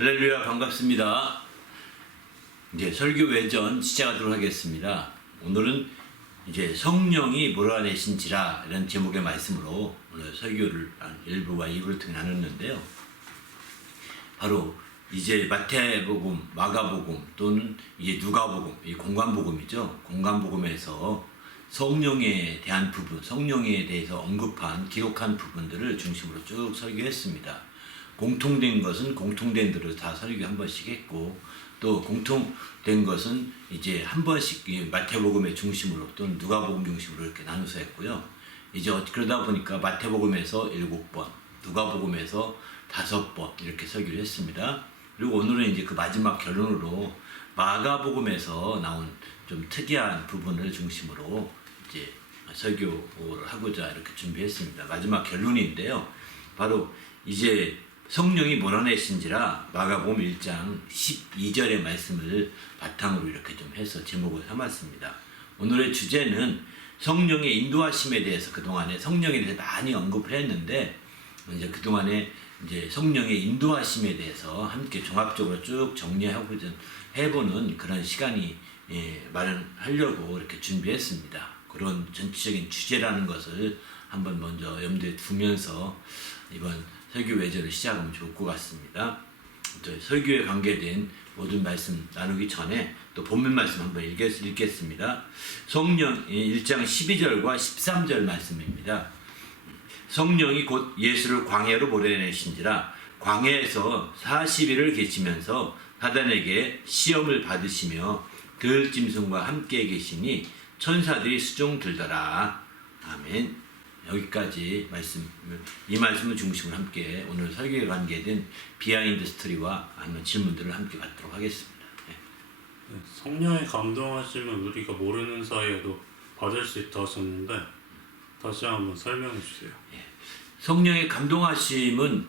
할렐루야, 반갑습니다. 이제 설교 외전 시작하도록 하겠습니다. 오늘은 이제 성령이 몰아내신지라 이런 제목의 말씀으로 오늘 설교를 1부와 2부를 통해 나눴는데요. 바로 이제 마태복음, 마가복음 또는 이제 누가복음, 이 공관복음이죠. 공관복음에서 성령에 대한 부분, 성령에 대해서 언급한, 기록한 부분들을 중심으로 쭉 설교했습니다. 공통된 것은 공통된 대로 다 설교 한 번씩 했고, 또 공통된 것은 이제 한 번씩 마태복음의 중심으로 또는 누가복음 중심으로 이렇게 나눠서 했고요. 이제 그러다 보니까 마태복음에서 7번, 누가복음에서 5번 이렇게 설교를 했습니다. 그리고 오늘은 이제 그 마지막 결론으로 마가복음에서 나온 좀 특이한 부분을 중심으로 이제 설교를 하고자 이렇게 준비했습니다. 마지막 결론인데요. 바로 이제 성령이 몰아내신지라 마가복음 1장 12절의 말씀을 바탕으로 이렇게 좀 해서 제목을 삼았습니다. 오늘의 주제는 성령의 인도하심에 대해서 그동안에 성령에 대해서 많이 언급을 했는데, 이제 그동안에 이제 성령의 인도하심에 대해서 함께 종합적으로 쭉 정리하고 해보는 그런 시간이 마련하려고 이렇게 준비했습니다. 그런 전체적인 주제라는 것을 한번 먼저 염두에 두면서 이번 설교 외전을 시작하면 좋을 것 같습니다. 또 설교에 관계된 모든 말씀 나누기 전에 또 본문 말씀 한번 읽겠습니다. 성령 1장 12절과 13절 말씀입니다. 성령이 곧 예수를 광야로 몰아내신지라 광야에서 40일을 계시면서 사단에게 시험을 받으시며 들짐승과 함께 계시니 천사들이 수종 들더라. 아멘. 여기까지 이 말씀을 중심으로 함께 오늘 설교에 관계된 비하인드 스토리와 하는 질문들을 함께 받도록 하겠습니다. 성령의 감동하심은 우리가 모르는 사이에도 받을 수 있다 하셨는데 다시 한번 설명해 주세요. 성령의 감동하심은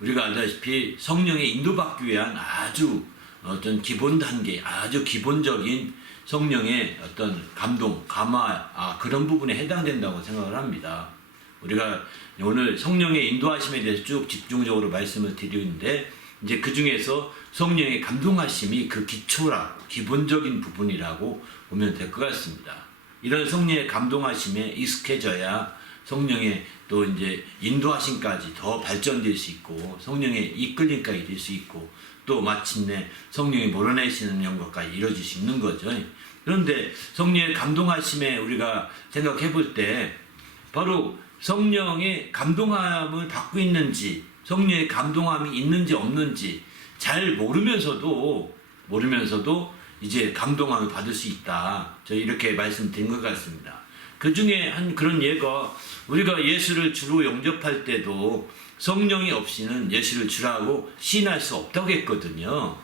우리가 알다시피 성령의 인도받기 위한 아주 어떤 기본 단계, 아주 기본적인 성령의 어떤 감동, 감화, 그런 부분에 해당된다고 생각을 합니다. 우리가 오늘 성령의 인도하심에 대해서 쭉 집중적으로 말씀을 드리는데, 이제 그 중에서 성령의 감동하심이 그 기초라고, 기본적인 부분이라고 보면 될 것 같습니다. 이런 성령의 감동하심에 익숙해져야 성령의 또 이제 인도하심까지 더 발전될 수 있고, 성령의 이끌림까지 될 수 있고, 또 마침내 성령이 몰아내시는 영광까지 이루어질 수 있는 거죠. 그런데 성령의 감동하심에 우리가 생각해 볼 때 바로 성령의 감동함을 받고 있는지, 성령의 감동함이 있는지 없는지 잘 모르면서도 이제 감동함을 받을 수 있다. 저 이렇게 말씀드린 것 같습니다. 그 중에 한 그런 예가, 우리가 예수를 주로 영접할 때도 성령이 없이는 예수를 주라고 시인할 수 없다고 했거든요.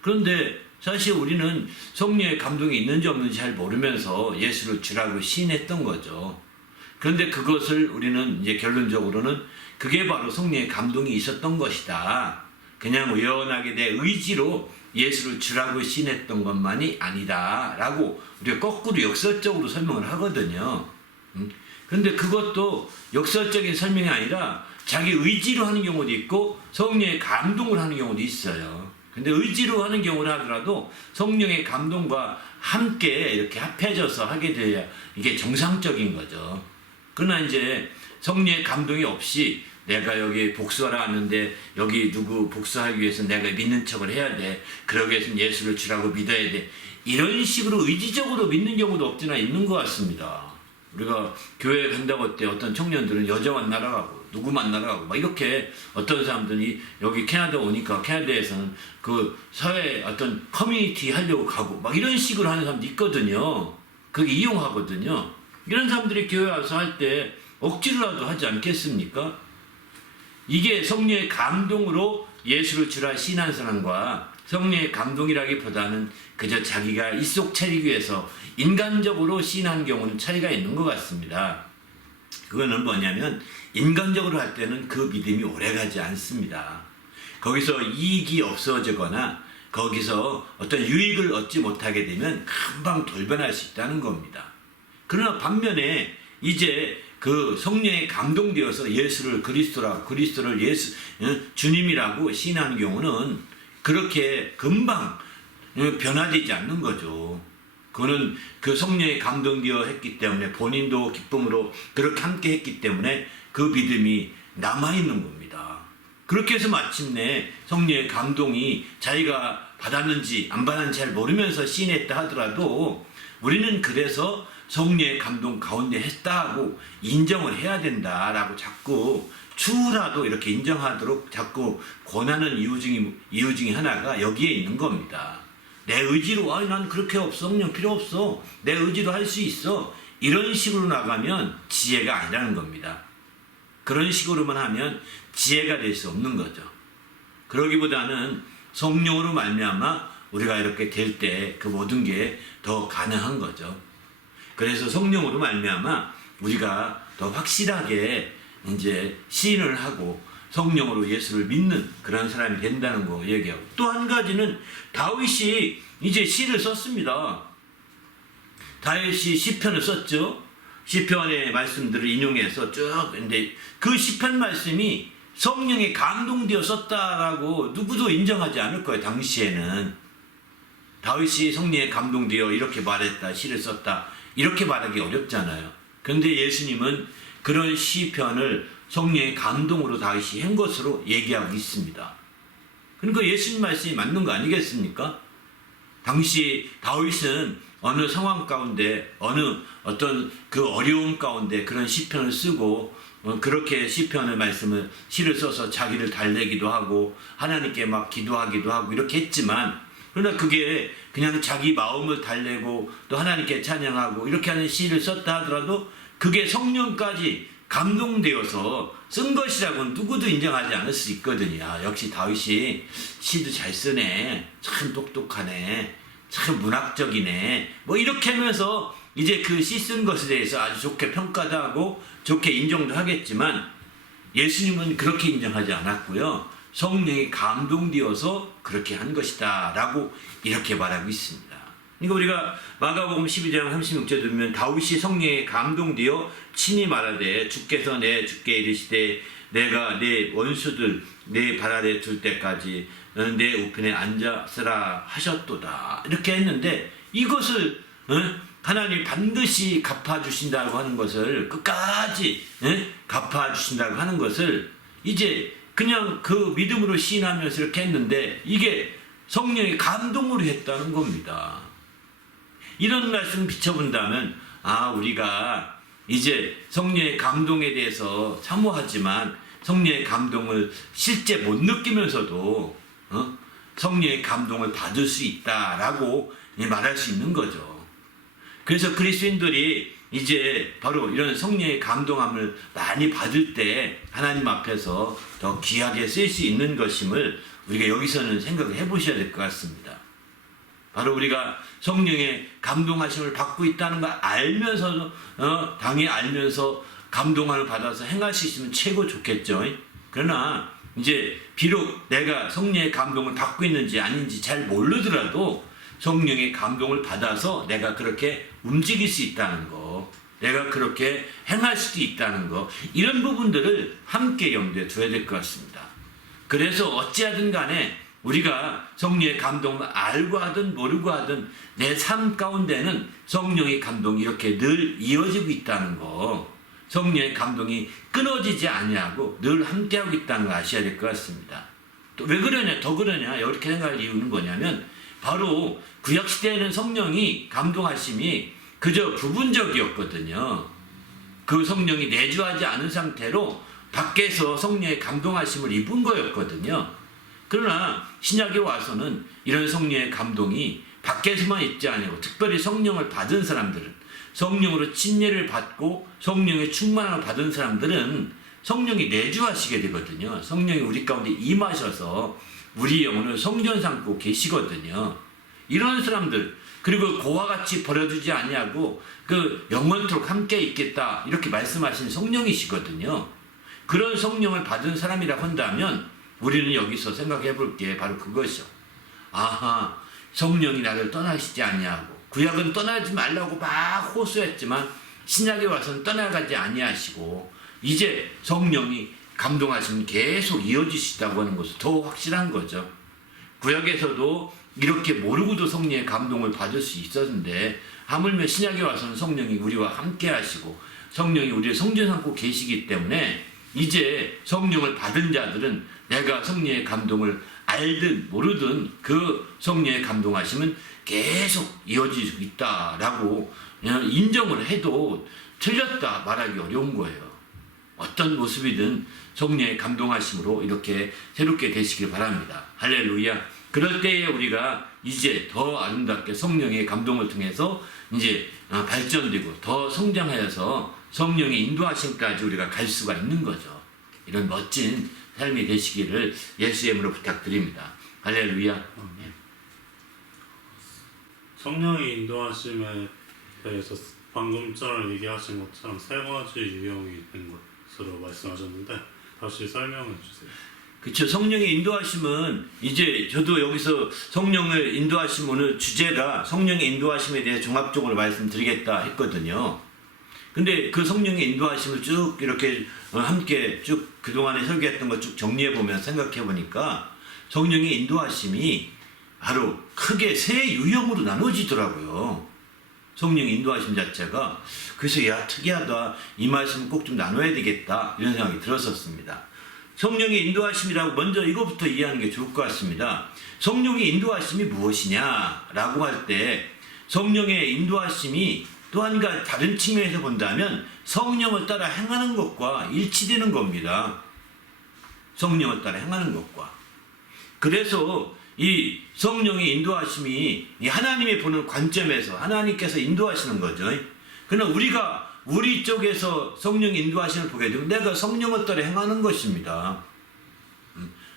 그런데 사실 우리는 성령의 감동이 있는지 없는지 잘 모르면서 예수를 주라고 시인했던 거죠. 그런데 그것을 우리는 이제 결론적으로는 그게 바로 성령의 감동이 있었던 것이다. 그냥 우연하게 내 의지로 예수를 주라고 시인했던 것만이 아니다 라고 우리가 거꾸로 역설적으로 설명을 하거든요. 그런데 그것도 역설적인 설명이 아니라 자기 의지로 하는 경우도 있고 성령의 감동을 하는 경우도 있어요. 근데 의지로 하는 경우를 하더라도 성령의 감동과 함께 이렇게 합해져서 하게 돼야 이게 정상적인 거죠. 그러나 이제 성령의 감동이 없이 내가 여기 복수하러 왔는데 여기 누구 복수하기 위해서 내가 믿는 척을 해야 돼. 그러기 위해서는 예수를 주라고 믿어야 돼. 이런 식으로 의지적으로 믿는 경우도 없지나 있는 것 같습니다. 우리가 교회에 간다고 할 때 어떤 청년들은 여자 만나러 가고 누구 만나러 가고 막 이렇게, 어떤 사람들이 여기 캐나다 오니까 캐나다에서는 그 사회 어떤 커뮤니티 하려고 가고 막 이런 식으로 하는 사람도 있거든요. 그게 이용하거든요. 이런 사람들이 교회 와서 할 때 억지로라도 하지 않겠습니까? 이게 성령의 감동으로 예수를 주라 시인한 사람과 성령의 감동이라기보다는 그저 자기가 입속 차리기 위해서 인간적으로 시인하는 경우는 차이가 있는 것 같습니다. 그거는 뭐냐면 인간적으로 할 때는 그 믿음이 오래가지 않습니다. 거기서 이익이 없어지거나 거기서 어떤 유익을 얻지 못하게 되면 금방 돌변할 수 있다는 겁니다. 그러나 반면에 이제 그 성령에 감동되어서 예수를 그리스도를 예수 주님이라고 시인하는 경우는 그렇게 금방 변화되지 않는 거죠. 그거는 그 성령의 감동되어 했기 때문에 본인도 기쁨으로 그렇게 함께 했기 때문에 그 믿음이 남아있는 겁니다. 그렇게 해서 마침내 성령의 감동이 자기가 받았는지 안 받았는지 잘 모르면서 시인했다 하더라도 우리는 그래서 성령의 감동 가운데 했다고 인정을 해야 된다라고 자꾸 추후라도 이렇게 인정하도록 자꾸 권하는 이유 중에 하나가 여기에 있는 겁니다. 내 의지로 난 그렇게 없어, 성령 필요 없어, 내 의지로 할 수 있어, 이런 식으로 나가면 지혜가 아니라는 겁니다. 그런 식으로만 하면 지혜가 될 수 없는 거죠. 그러기보다는 성령으로 말미암아 우리가 이렇게 될 때 그 모든 게 더 가능한 거죠. 그래서 성령으로 말미암아 우리가 더 확실하게 이제 시인을 하고 성령으로 예수를 믿는 그런 사람이 된다는 거 얘기하고, 또 한 가지는 다윗이 이제 시를 썼습니다. 다윗이 시편을 썼죠. 시편의 말씀들을 인용해서 쭉, 근데 그 시편 말씀이 성령에 감동되어 썼다라고 누구도 인정하지 않을 거예요. 당시에는 다윗이 성령에 감동되어 이렇게 말했다, 시를 썼다, 이렇게 말하기 어렵잖아요. 그런데 예수님은 그런 시편을 성령의 감동으로 다윗이 한 것으로 얘기하고 있습니다. 그러니까 예수님 말씀이 맞는 거 아니겠습니까? 당시 다윗은 어느 상황 가운데, 어느 어떤 그 어려움 가운데 그런 시편을 쓰고 그렇게 시편의 말씀을 시를 써서 자기를 달래기도 하고 하나님께 막 기도하기도 하고 이렇게 했지만, 그러나 그게 그냥 자기 마음을 달래고 또 하나님께 찬양하고 이렇게 하는 시를 썼다 하더라도 그게 성령까지 감동되어서 쓴 것이라고는 누구도 인정하지 않을 수 있거든요. 역시 다윗이 시도 잘 쓰네, 참 똑똑하네, 참 문학적이네, 뭐 이렇게 하면서 이제 그 시 쓴 것에 대해서 아주 좋게 평가도 하고 좋게 인정도 하겠지만, 예수님은 그렇게 인정하지 않았고요. 성령이 감동되어서 그렇게 한 것이다 라고 이렇게 말하고 있습니다. 그러니까 우리가 마가복음 12장 36절 보면 다윗이 성령에 감동되어 친히 말하되 주께서 내 주께 이르시되 내가 내 원수들 내 발 아래 둘 때까지 너는 내 우편에 앉았으라 하셨도다, 이렇게 했는데, 이것을 하나님 반드시 갚아주신다고 하는 것을, 끝까지 갚아주신다고 하는 것을 이제 그냥 그 믿음으로 시인하면서 이렇게 했는데, 이게 성령의 감동으로 했다는 겁니다. 이런 말씀 비춰본다면, 우리가 이제 성령의 감동에 대해서 사모하지만 성령의 감동을 실제 못 느끼면서도 성령의 감동을 받을 수 있다라고 말할 수 있는 거죠. 그래서 그리스도인들이 이제 바로 이런 성령의 감동함을 많이 받을 때 하나님 앞에서 더 귀하게 쓸 수 있는 것임을 우리가 여기서는 생각을 해보셔야 될 것 같습니다. 바로 우리가 성령의 감동하심을 받고 있다는 걸 알면서도 당연히 알면서 감동함을 받아서 행할 수 있으면 최고 좋겠죠. 그러나 이제 비록 내가 성령의 감동을 받고 있는지 아닌지 잘 모르더라도 성령의 감동을 받아서 내가 그렇게 움직일 수 있다는 거, 내가 그렇게 행할 수도 있다는 거, 이런 부분들을 함께 염두에 둬야 될 것 같습니다. 그래서 어찌하든 간에 우리가 성령의 감동을 알고 하든 모르고 하든 내 삶 가운데는 성령의 감동이 이렇게 늘 이어지고 있다는 거, 성령의 감동이 끊어지지 아니하고 늘 함께하고 있다는 걸 아셔야 될 것 같습니다. 또 왜 그러냐, 더 그러냐, 이렇게 생각할 이유는 뭐냐면, 바로 구약시대에는 성령이 감동하심이 그저 부분적이었거든요. 그 성령이 내주하지 않은 상태로 밖에서 성령의 감동하심을 입은 거였거든요. 그러나 신약에 와서는 이런 성령의 감동이 밖에서만 있지 아니고, 특별히 성령을 받은 사람들은, 성령으로 침례를 받고 성령의 충만함을 받은 사람들은 성령이 내주하시게 되거든요. 성령이 우리 가운데 임하셔서 우리 영혼을 성전 삼고 계시거든요. 이런 사람들, 그리고 그와 같이 버려두지 아니하고 그 영원토록 함께 있겠다, 이렇게 말씀하신 성령이시거든요. 그런 성령을 받은 사람이라고 한다면 우리는 여기서 생각해 볼 게 바로 그것이요. 성령이 나를 떠나시지 아니하고, 구약은 떠나지 말라고 막 호소했지만 신약에 와서는 떠나가지 아니하시고 이제 성령이 감동하시면 계속 이어지시다고 하는 것은 더 확실한 거죠. 구약에서도 이렇게 모르고도 성령의 감동을 받을 수 있었는데 하물며 신약에 와서는 성령이 우리와 함께 하시고 성령이 우리를 성전 삼고 계시기 때문에 이제 성령을 받은 자들은 내가 성령의 감동을 알든 모르든 그 성령의 감동하심은 계속 이어지고 있다라고 인정을 해도 틀렸다 말하기 어려운 거예요. 어떤 모습이든 성령의 감동하심으로 이렇게 새롭게 되시길 바랍니다. 할렐루야. 그럴 때에 우리가 이제 더 아름답게 성령의 감동을 통해서 이제 발전되고 더 성장하여서 성령의 인도하심까지 우리가 갈 수가 있는 거죠. 이런 멋진 삶이 되시기를 예수의 이름으로 부탁드립니다. 할렐루야. 성령의 인도하심에 대해서 방금처럼 얘기하신 것처럼 세 가지 유형이 있는 것으로 말씀하셨는데 다시 설명해 주세요. 그렇죠. 성령의 인도하심은 이제 저도 여기서 성령을 인도하심 오늘 주제가 성령의 인도하심에 대해 종합적으로 말씀드리겠다 했거든요. 근데 그 성령의 인도하심을 쭉 이렇게 함께 쭉 그동안에 설교했던 거 쭉 정리해 보면 생각해 보니까 성령의 인도하심이 바로 크게 세 유형으로 나눠지더라고요. 성령의 인도하심 자체가. 그래서 야 특이하다. 이 말씀 꼭 좀 나눠야 되겠다. 이런 생각이 들었었습니다. 성령의 인도하심이라고 먼저 이것부터 이해하는 게 좋을 것 같습니다. 성령의 인도하심이 무엇이냐라고 할 때 성령의 인도하심이 또 한 가지 다른 측면에서 본다면 성령을 따라 행하는 것과 일치되는 겁니다. 성령을 따라 행하는 것과. 그래서 이 성령의 인도하심이 하나님이 보는 관점에서 하나님께서 인도하시는 거죠. 그러나 우리가 우리 쪽에서 성령의 인도하심을 보게 되면 내가 성령을 따라 행하는 것입니다.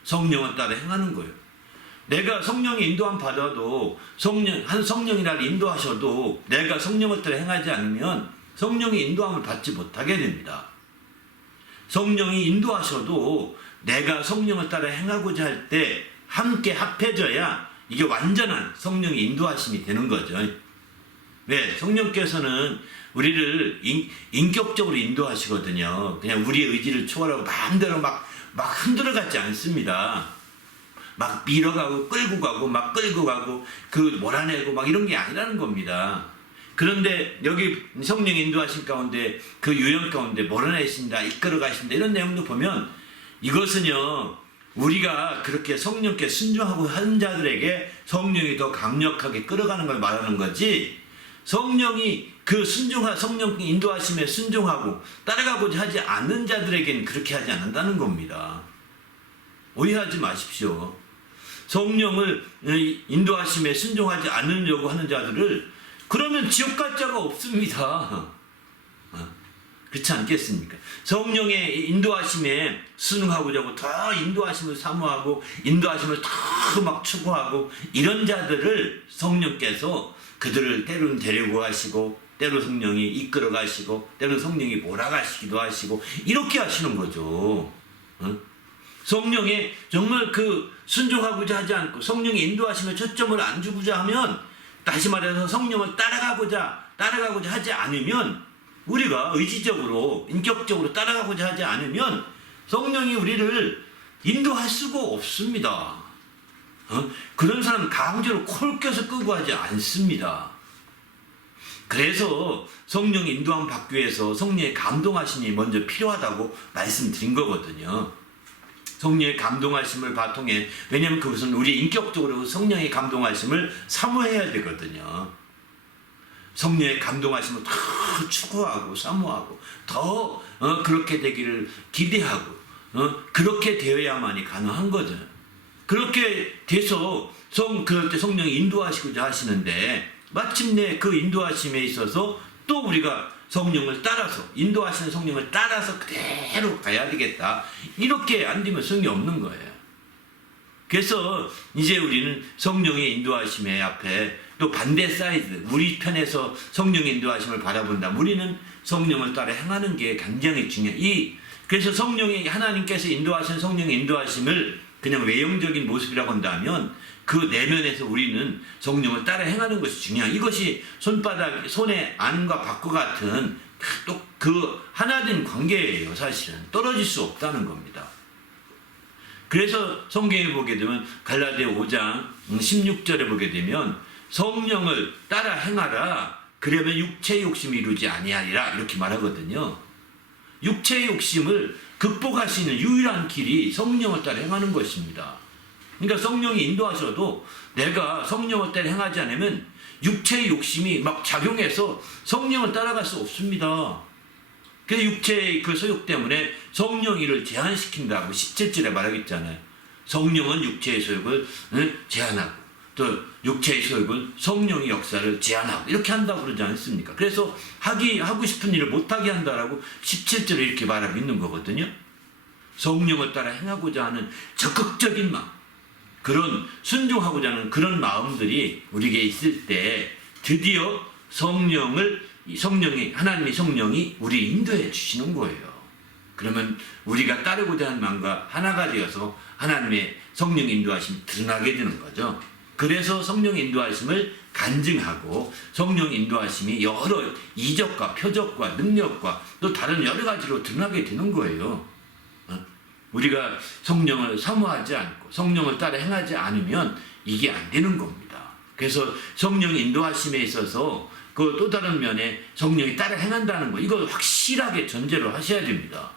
성령을 따라 행하는 거예요. 내가 성령의 인도함 받아도 성령이라를 인도하셔도 내가 성령을 따라 행하지 않으면 성령의 인도함을 받지 못하게 됩니다. 성령이 인도하셔도 내가 성령을 따라 행하고자 할 때 함께 합해져야 이게 완전한 성령의 인도하심이 되는 거죠. 왜? 성령께서는 우리를 인격적으로 인도하시거든요. 그냥 우리의 의지를 초월하고 마음대로 막 흔들어가지 않습니다. 막 밀어가고 끌고 가고 막 끌고 가고 그 몰아내고 막 이런 게 아니라는 겁니다. 그런데 여기 성령 인도하신 가운데 그 유형 가운데 몰아내신다, 이끌어 가신다 이런 내용도 보면 이것은요 우리가 그렇게 성령께 순종하고 하는 자들에게 성령이 더 강력하게 끌어가는 걸 말하는 거지, 성령이 그 성령 인도하심에 순종하고 따라가고자 하지 않는 자들에게는 그렇게 하지 않는다는 겁니다. 오해하지 마십시오. 성령을 인도하심에 순종하지 않으려고 하는 자들을 그러면 지옥 갈 자가 없습니다. 그렇지 않겠습니까? 성령의 인도하심에 순응하고자 하고 더 인도하심을 사모하고 인도하심을 더 막 추구하고 이런 자들을 성령께서 그들을 때로는 데리고 가시고 때로 성령이 이끌어 가시고 때로 성령이 몰아가시기도 하시고 이렇게 하시는 거죠. 성령에 정말 그 순종하고자 하지 않고 성령의 인도하심에 초점을 안 주고자 하면, 다시 말해서 성령을 따라가고자 하지 않으면, 우리가 의지적으로 인격적으로 따라가고자 하지 않으면 성령이 우리를 인도할 수가 없습니다. 그런 사람 강제로 콜 껴서 끄고 하지 않습니다. 그래서 성령 인도함 받기 위해서 성령의 감동하심이 먼저 필요하다고 말씀드린 거거든요. 성령의 감동하심을 바통해, 왜냐하면 그것은 우리 인격적으로 성령의 감동하심을 사모해야 되거든요. 성령의 감동하심을 더 추구하고 사모하고 더 그렇게 되기를 기대하고 그렇게 되어야만이 가능한 거죠. 그렇게 돼서 그럴 때 성령이 인도하시고자 하시는데, 마침내 그 인도하심에 있어서 또 우리가 성령을 따라서, 인도하시는 성령을 따라서 그대로 가야 되겠다, 이렇게 안 되면 소용이 없는 거예요. 그래서 이제 우리는 성령의 인도하심의 앞에 또 반대 사이드, 우리 편에서 성령의 인도하심을 바라본다면 우리는 성령을 따라 행하는 게 굉장히 중요해요. 그래서 하나님께서 인도하신 성령의 인도하심을 그냥 외형적인 모습이라고 한다면 그 내면에서 우리는 성령을 따라 행하는 것이 중요해요. 이것이 손의 안과 밖과 같은 또 그 하나된 관계예요. 사실은 떨어질 수 없다는 겁니다. 그래서 성경에 보게 되면 갈라디아 5장 16절에 보게 되면 성령을 따라 행하라. 그러면 육체의 욕심이 이루지 아니하리라. 이렇게 말하거든요. 육체의 욕심을 극복할 수 있는 유일한 길이 성령을 따라 행하는 것입니다. 그러니까 성령이 인도하셔도 내가 성령을 따라 행하지 않으면 육체의 욕심이 막 작용해서 성령을 따라갈 수 없습니다. 그래서 육체의 그 소욕 때문에 성령이를 제한시킨다고 17절에 말하겠잖아요. 성령은 육체의 소욕을 제한하고 또 육체의 소욕은 성령의 역사를 제한하고 이렇게 한다고 그러지 않습니까? 그래서 하고 싶은 일을 못하게 한다라고 17절에 이렇게 말하고 있는 거거든요. 성령을 따라 행하고자 하는 적극적인 마음, 그런 순종하고자 하는 그런 마음들이 우리에게 있을 때 드디어 하나님의 성령이 우리 인도해 주시는 거예요. 그러면 우리가 따르고자 하는 마음과 하나가 되어서 하나님의 성령 인도하심이 드러나게 되는 거죠. 그래서 성령 인도하심을 간증하고 성령 인도하심이 여러 이적과 표적과 능력과 또 다른 여러 가지로 드러나게 되는 거예요. 우리가 성령을 사모하지 않고 성령을 따라 행하지 않으면 이게 안 되는 겁니다. 그래서 성령 인도하심에 있어서 그 또 다른 면에 성령이 따라 행한다는 거, 이거 확실하게 전제로 하셔야 됩니다.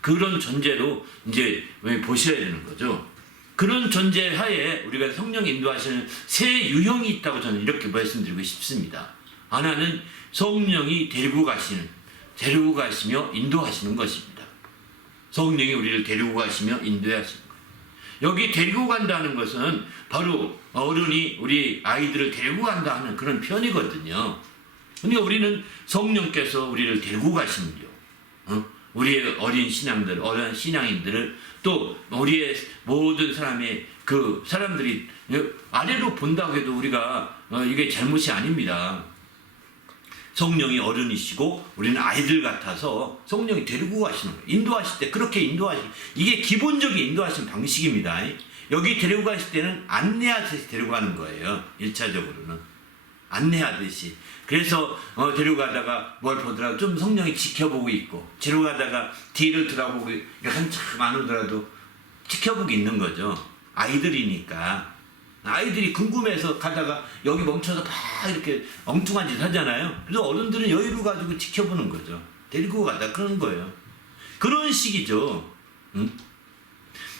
그런 전제로 이제 보셔야 되는 거죠. 그런 전제 하에 우리가 성령 인도하시는 세 유형이 있다고 저는 이렇게 말씀드리고 싶습니다. 하나는 성령이 데리고 가시며 인도하시는 것입니다. 성령이 우리를 데리고 가시며 인도하시는 것. 여기 데리고 간다는 것은 바로 어른이 우리 아이들을 데리고 간다 하는 그런 표현이거든요. 그러니까 우리는 성령께서 우리를 데리고 가시는요. 우리의 어린 신앙인들을 또 우리의 모든 사람들이 아래로 본다고 해도 우리가 이게 잘못이 아닙니다. 성령이 어른이시고 우리는 아이들 같아서 성령이 데리고 가시는 거예요. 인도하실 때 그렇게 이게 기본적인 인도하신 방식입니다. 여기 데리고 가실 때는 안내하듯이 데리고 가는 거예요. 1차적으로는 안내하듯이. 그래서 데리고 가다가 뭘 보더라도 좀 성령이 지켜보고 있고, 데리고 가다가 뒤를 돌아보고 한참 안 오더라도 지켜보고 있는 거죠. 아이들이니까. 아이들이 궁금해서 가다가 여기 멈춰서 막 이렇게 엉뚱한 짓 하잖아요. 그래서 어른들은 여유를 가지고 지켜보는 거죠. 데리고 가다 그러는 거예요. 그런 식이죠.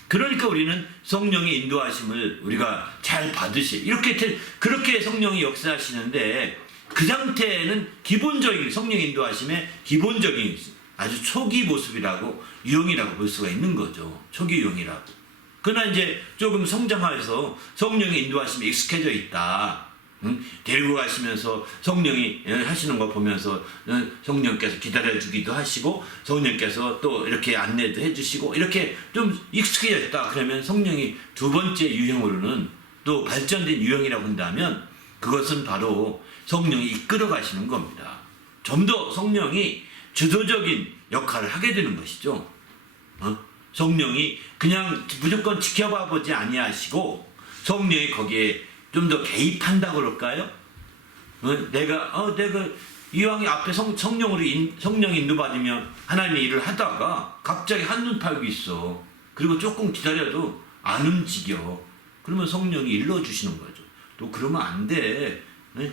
그러니까 우리는 성령의 인도하심을 우리가 잘 그렇게 성령이 역사하시는데, 그 상태는 기본적인 성령의 인도하심의 기본적인 아주 초기 모습이라고 유형이라고 볼 수가 있는 거죠. 초기 유형이라고. 그러나 이제 조금 성장하여서 성령의 인도하심에 익숙해져 있다. 데리고 가시면서 성령이 하시는 거 보면서 성령께서 기다려주기도 하시고 성령께서 또 이렇게 안내도 해주시고 이렇게 좀 익숙해졌다. 그러면 성령이 두 번째 유형으로는 또 발전된 유형이라고 한다면 그것은 바로 성령이 이끌어 가시는 겁니다. 좀 더 성령이 주도적인 역할을 하게 되는 것이죠. 성령이 그냥 무조건 지켜봐 보지 아니하시고 성령이 거기에 좀 더 개입한다고 그럴까요? 내가 이왕에 앞에 성령 인도받으면 하나님의 일을 하다가 갑자기 한눈 팔고 있어. 그리고 조금 기다려도 안 움직여. 그러면 성령이 일러주시는 거죠. 너 그러면 안 돼.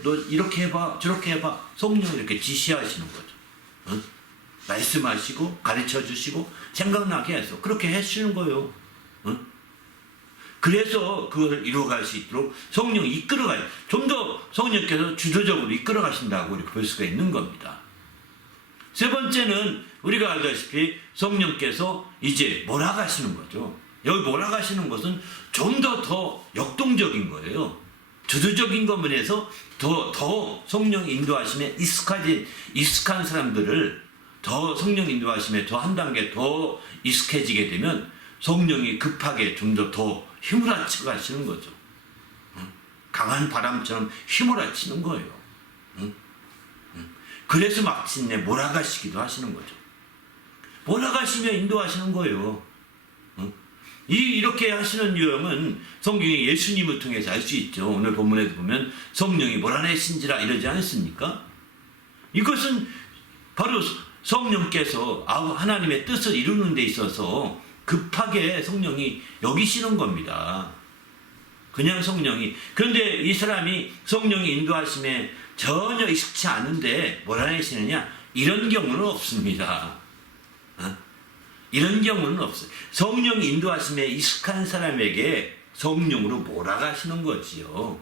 너 이렇게 해봐, 저렇게 해봐. 성령이 이렇게 지시하시는 거죠. 말씀하시고 가르쳐 주시고 생각나게 해서 그렇게 해주시는 거예요. 그래서 그것을 이루어갈 수 있도록 성령이 이끌어가요. 좀 더 성령께서 주도적으로 이끌어 가신다고 이렇게 볼 수가 있는 겁니다. 세 번째는 우리가 알다시피 성령께서 이제 몰아가시는 거죠. 여기 몰아가시는 것은 좀 더 역동적인 거예요. 주도적인 것면에서 더 성령 인도하심에 익숙한 사람들을 더 성령 인도하심에 더 한 단계 더 익숙해지게 되면 성령이 급하게 좀 더 휘몰아치고 가시는 거죠. 강한 바람처럼 휘몰아치는 거예요. 그래서 마침내 몰아가시기도 하시는 거죠. 몰아가시며 인도하시는 거예요. 이렇게 하시는 유형은 성경에 예수님을 통해서 알 수 있죠. 오늘 본문에도 보면 성령이 몰아내신지라 이러지 않습니까? 이것은 바로 성령께서 하나님의 뜻을 이루는 데 있어서 급하게 성령이 여기시는 겁니다. 그냥 성령이. 그런데 이 사람이 성령의 인도하심에 전혀 익숙치 않은데 뭐라 하시느냐? 이런 경우는 없습니다. 이런 경우는 없어요. 성령 인도하심에 익숙한 사람에게 성령으로 몰아가시는 거지요.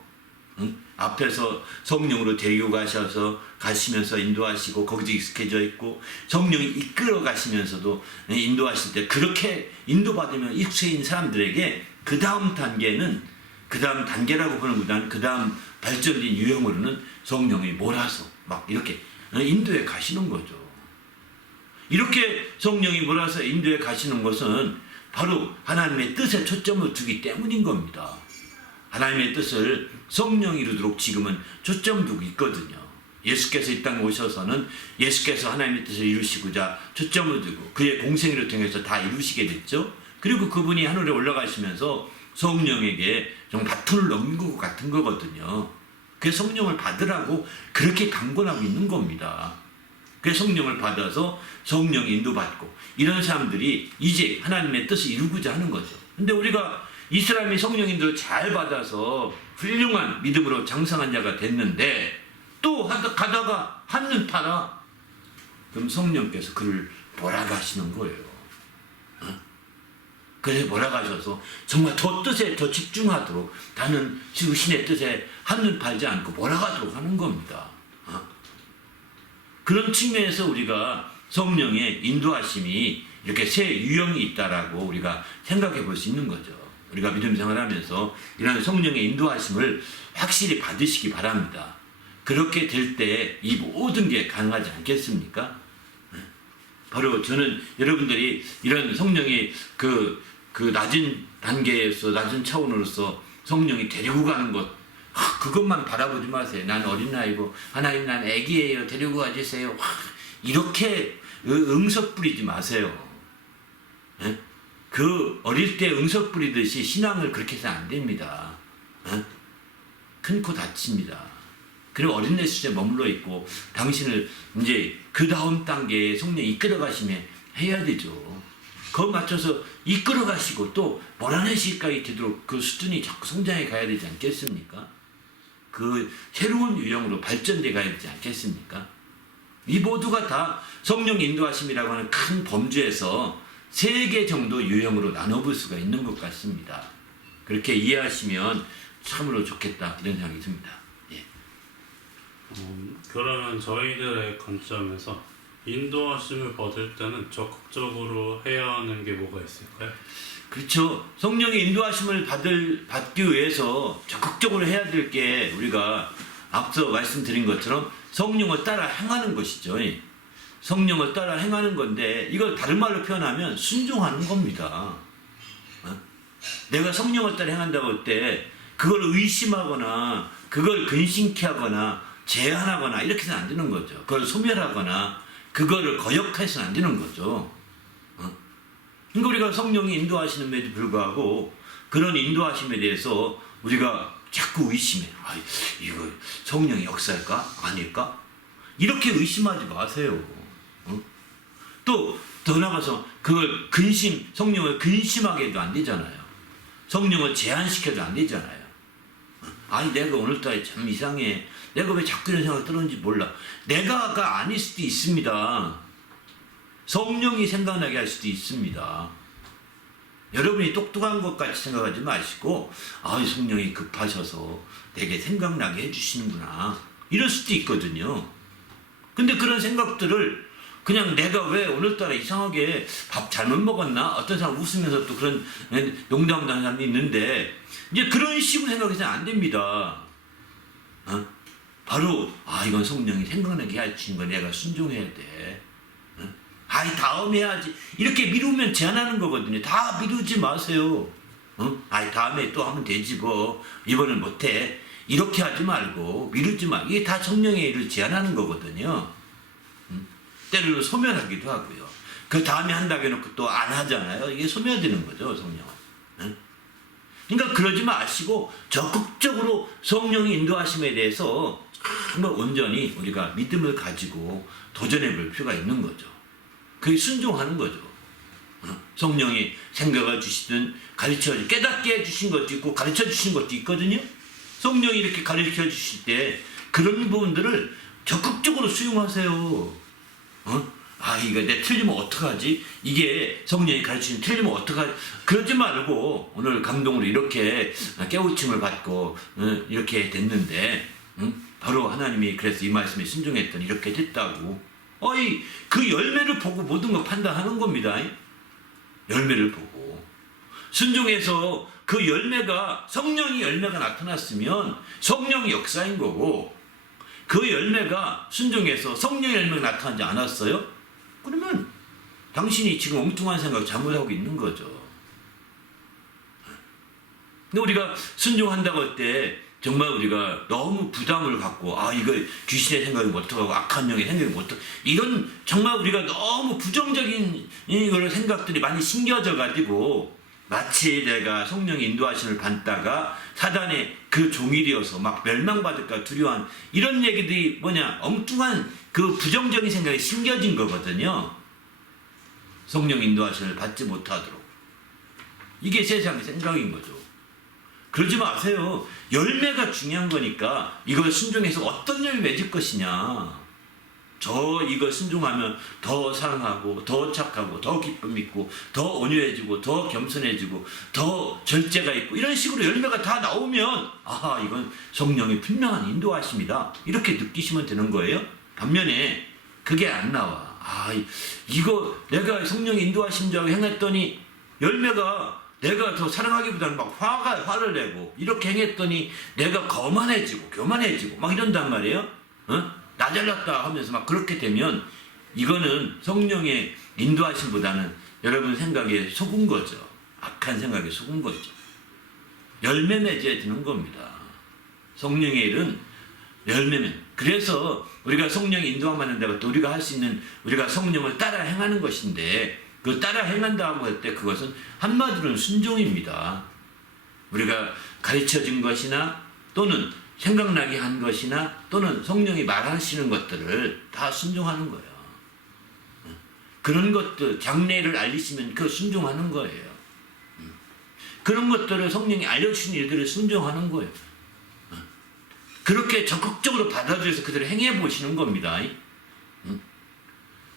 앞에서 성령으로 데리고 가시면서 인도하시고 거기서 익숙해져 있고 성령이 이끌어 가시면서도 인도하실 때 그렇게 인도받으면 익숙해진 사람들에게 그 다음 단계라고 보는보다는 그 다음 발전된 유형으로는 성령이 몰아서 막 이렇게 인도에 가시는 거죠. 이렇게 성령이 몰아서 인도에 가시는 것은 바로 하나님의 뜻에 초점을 두기 때문인 겁니다. 하나님의 뜻을 성령이 이루도록 지금은 초점 두고 있거든요. 예수께서 이 땅에 오셔서는 예수께서 하나님의 뜻을 이루시고자 초점을 두고 그의 공생애를 통해서 다 이루시게 됐죠. 그리고 그분이 하늘에 올라가시면서 성령에게 좀 바톤을 넘긴 것 같은 거거든요. 그 성령을 받으라고 그렇게 강권하고 있는 겁니다. 그 성령을 받아서 성령 인도받고 이런 사람들이 이제 하나님의 뜻을 이루고자 하는 거죠. 근데 우리가 이 사람이 성령 인도를 잘 받아서 훌륭한 믿음으로 장성한 자가 됐는데 또 가다가 한눈 팔아. 그럼 성령께서 그를 몰아가시는 거예요. 그래서 몰아가셔서 정말 더 뜻에 더 집중하도록 나는 신의 뜻에 한눈 팔지 않고 몰아가도록 하는 겁니다. 그런 측면에서 우리가 성령의 인도하심이 이렇게 세 유형이 있다라고 우리가 생각해 볼 수 있는 거죠. 우리가 믿음 생활하면서 이런 성령의 인도하심을 확실히 받으시기 바랍니다. 그렇게 될 때 이 모든 게 가능하지 않겠습니까? 바로 저는 여러분들이 이런 성령의 그 낮은 단계에서 낮은 차원으로서 성령이 데리고 가는 것 그것만 바라보지 마세요. 난 어린아이고 하나님 난 애기예요. 데리고 가주세요. 이렇게 응석 부리지 마세요. 그 어릴 때 응석 부리듯이 신앙을 그렇게 해서 안 됩니다. 큰 코 다칩니다. 그리고 어린애 수준에 머물러 있고 당신을 이제 그 다음 단계에 성령이 이끌어 가시면 해야 되죠. 거기 맞춰서 이끌어 가시고 또 몰아내실까지 되도록 그 수준이 자꾸 성장해 가야 되지 않겠습니까? 그 새로운 유형으로 발전돼 가야 되지 않겠습니까? 이 모두가 다 성령 인도하심이라고 하는 큰 범주에서 3개 정도 유형으로 나눠볼 수가 있는 것 같습니다. 그렇게 이해하시면 참으로 좋겠다 이런 생각이 듭니다. 예. 그러면 저희들의 관점에서 인도하심을 받을 때는 적극적으로 해야 하는 게 뭐가 있을까요? 그렇죠. 성령의 인도하심을 받기 위해서 적극적으로 해야 될 게 우리가 앞서 말씀드린 것처럼 성령을 따라 행하는 것이죠. 성령을 따라 행하는 건데 이걸 다른 말로 표현하면 순종하는 겁니다. 내가 성령을 따라 행한다고 할 때 그걸 의심하거나 그걸 근심케 하거나 제한하거나 이렇게 해서는 안 되는 거죠. 그걸 소멸하거나 그거를 거역해서는 안 되는 거죠. 그러니까 우리가 성령이 인도하시는데도 불구하고 그런 인도하심에 대해서 우리가 자꾸 의심해. 이거 성령의 역사일까? 아닐까? 이렇게 의심하지 마세요. 또 더 나가서 그걸 성령을 근심하게 해도 안 되잖아요. 성령을 제한시켜도 안 되잖아요. 내가 오늘따라 참 이상해. 내가 왜 자꾸 이런 생각이 들었는지 몰라. 내가가 아닐 수도 있습니다. 성령이 생각나게 할 수도 있습니다. 여러분이 똑똑한 것 같이 생각하지 마시고 성령이 급하셔서 내게 생각나게 해주시는구나 이럴 수도 있거든요. 근데 그런 생각들을 그냥 내가 왜 오늘따라 이상하게 밥 잘못 먹었나? 어떤 사람 웃으면서 또 그런 농담도 하는 사람이 있는데 이제 그런 식으로 생각해서는 안 됩니다. 바로 이건 성령이 생각나게 해주신 거 내가 순종해야 돼. 다음에 해야지. 이렇게 미루면 제한하는 거거든요. 다 미루지 마세요. 다음에 또 하면 되지 뭐. 이번엔 못해. 이렇게 하지 말고 미루지 마. 이게 다 성령의 일을 제한하는 거거든요. 때로는 소멸하기도 하고요. 그 다음에 한다고 해놓고 또 안 하잖아요. 이게 소멸되는 거죠, 성령은. 그러니까 그러지 마시고 적극적으로 성령의 인도하심에 대해서 정말 온전히 우리가 믿음을 가지고 도전해 볼 필요가 있는 거죠. 그게 순종하는 거죠. 성령이 생각을 주시든 깨닫게 해주신 것도 있고 가르쳐 주신 것도 있거든요. 성령이 이렇게 가르쳐 주실 때 그런 부분들을 적극적으로 수용하세요. 이거 내 틀리면 어떡하지? 이게 성령이 가르치면 틀리면 어떡하지? 그러지 말고 오늘 감동으로 이렇게 깨우침을 받고 이렇게 됐는데 바로 하나님이 그래서 이 말씀에 순종했더니 이렇게 됐다고. 그 열매를 보고 모든 걸 판단하는 겁니다. 열매를 보고 순종해서 그 열매가 성령의 열매가 나타났으면 성령의 역사인 거고, 그 열매가 순종해서 성령의 열매가 나타나지 않았어요? 그러면 당신이 지금 엉뚱한 생각 잘못하고 있는 거죠. 근데 우리가 순종한다고 할 때 정말 우리가 너무 부담을 갖고 이거 귀신의 생각이 어떡하고 악한 영의 생각이 어떡하고 이런 정말 우리가 너무 부정적인 이걸 생각들이 많이 심겨져 가지고 마치 내가 성령의 인도하심을 받다가 사단의 그 종이 되어서 막 멸망받을까 두려워한 이런 얘기들이 엉뚱한 그 부정적인 생각이 심겨진 거거든요. 성령 인도하심을 받지 못하도록. 이게 세상의 생각인 거죠. 그러지 마세요. 열매가 중요한 거니까 이걸 순종해서 어떤 열매 맺을 것이냐. 이거 순종하면 더 사랑하고 더 착하고 더 기쁨 있고 더 온유해지고 더 겸손해지고 더 절제가 있고 이런 식으로 열매가 다 나오면 이건 성령의 분명한 인도하심이다 이렇게 느끼시면 되는 거예요. 반면에 그게 안 나와. 이거 내가 성령의 인도하심 줄 알고 행했더니 열매가 내가 더 사랑하기보다는 막 화를 내고 이렇게 행했더니 내가 교만해지고 막 이런단 말이에요. 나 잘났다 하면서 막 그렇게 되면 이거는 성령의 인도하심보다는 여러분 생각에 속은 거죠. 악한 생각에 속은 거죠. 열매 맺어야 되는 겁니다. 성령의 일은 열매면. 그래서 우리가 성령 인도함 받는다고 또 우리가 할 수 있는 우리가 성령을 따라 행하는 것인데 그 따라 행한다고 할 때 그것은 한마디로는 순종입니다. 우리가 가르쳐진 것이나 또는 생각나게 한 것이나 또는 성령이 말하시는 것들을 다 순종하는 거예요. 그런 것들 장래를 알리시면 그 순종하는 거예요. 그런 것들을 성령이 알려주신 일들을 순종하는 거예요. 그렇게 적극적으로 받아들여서 그들을 행해 보시는 겁니다.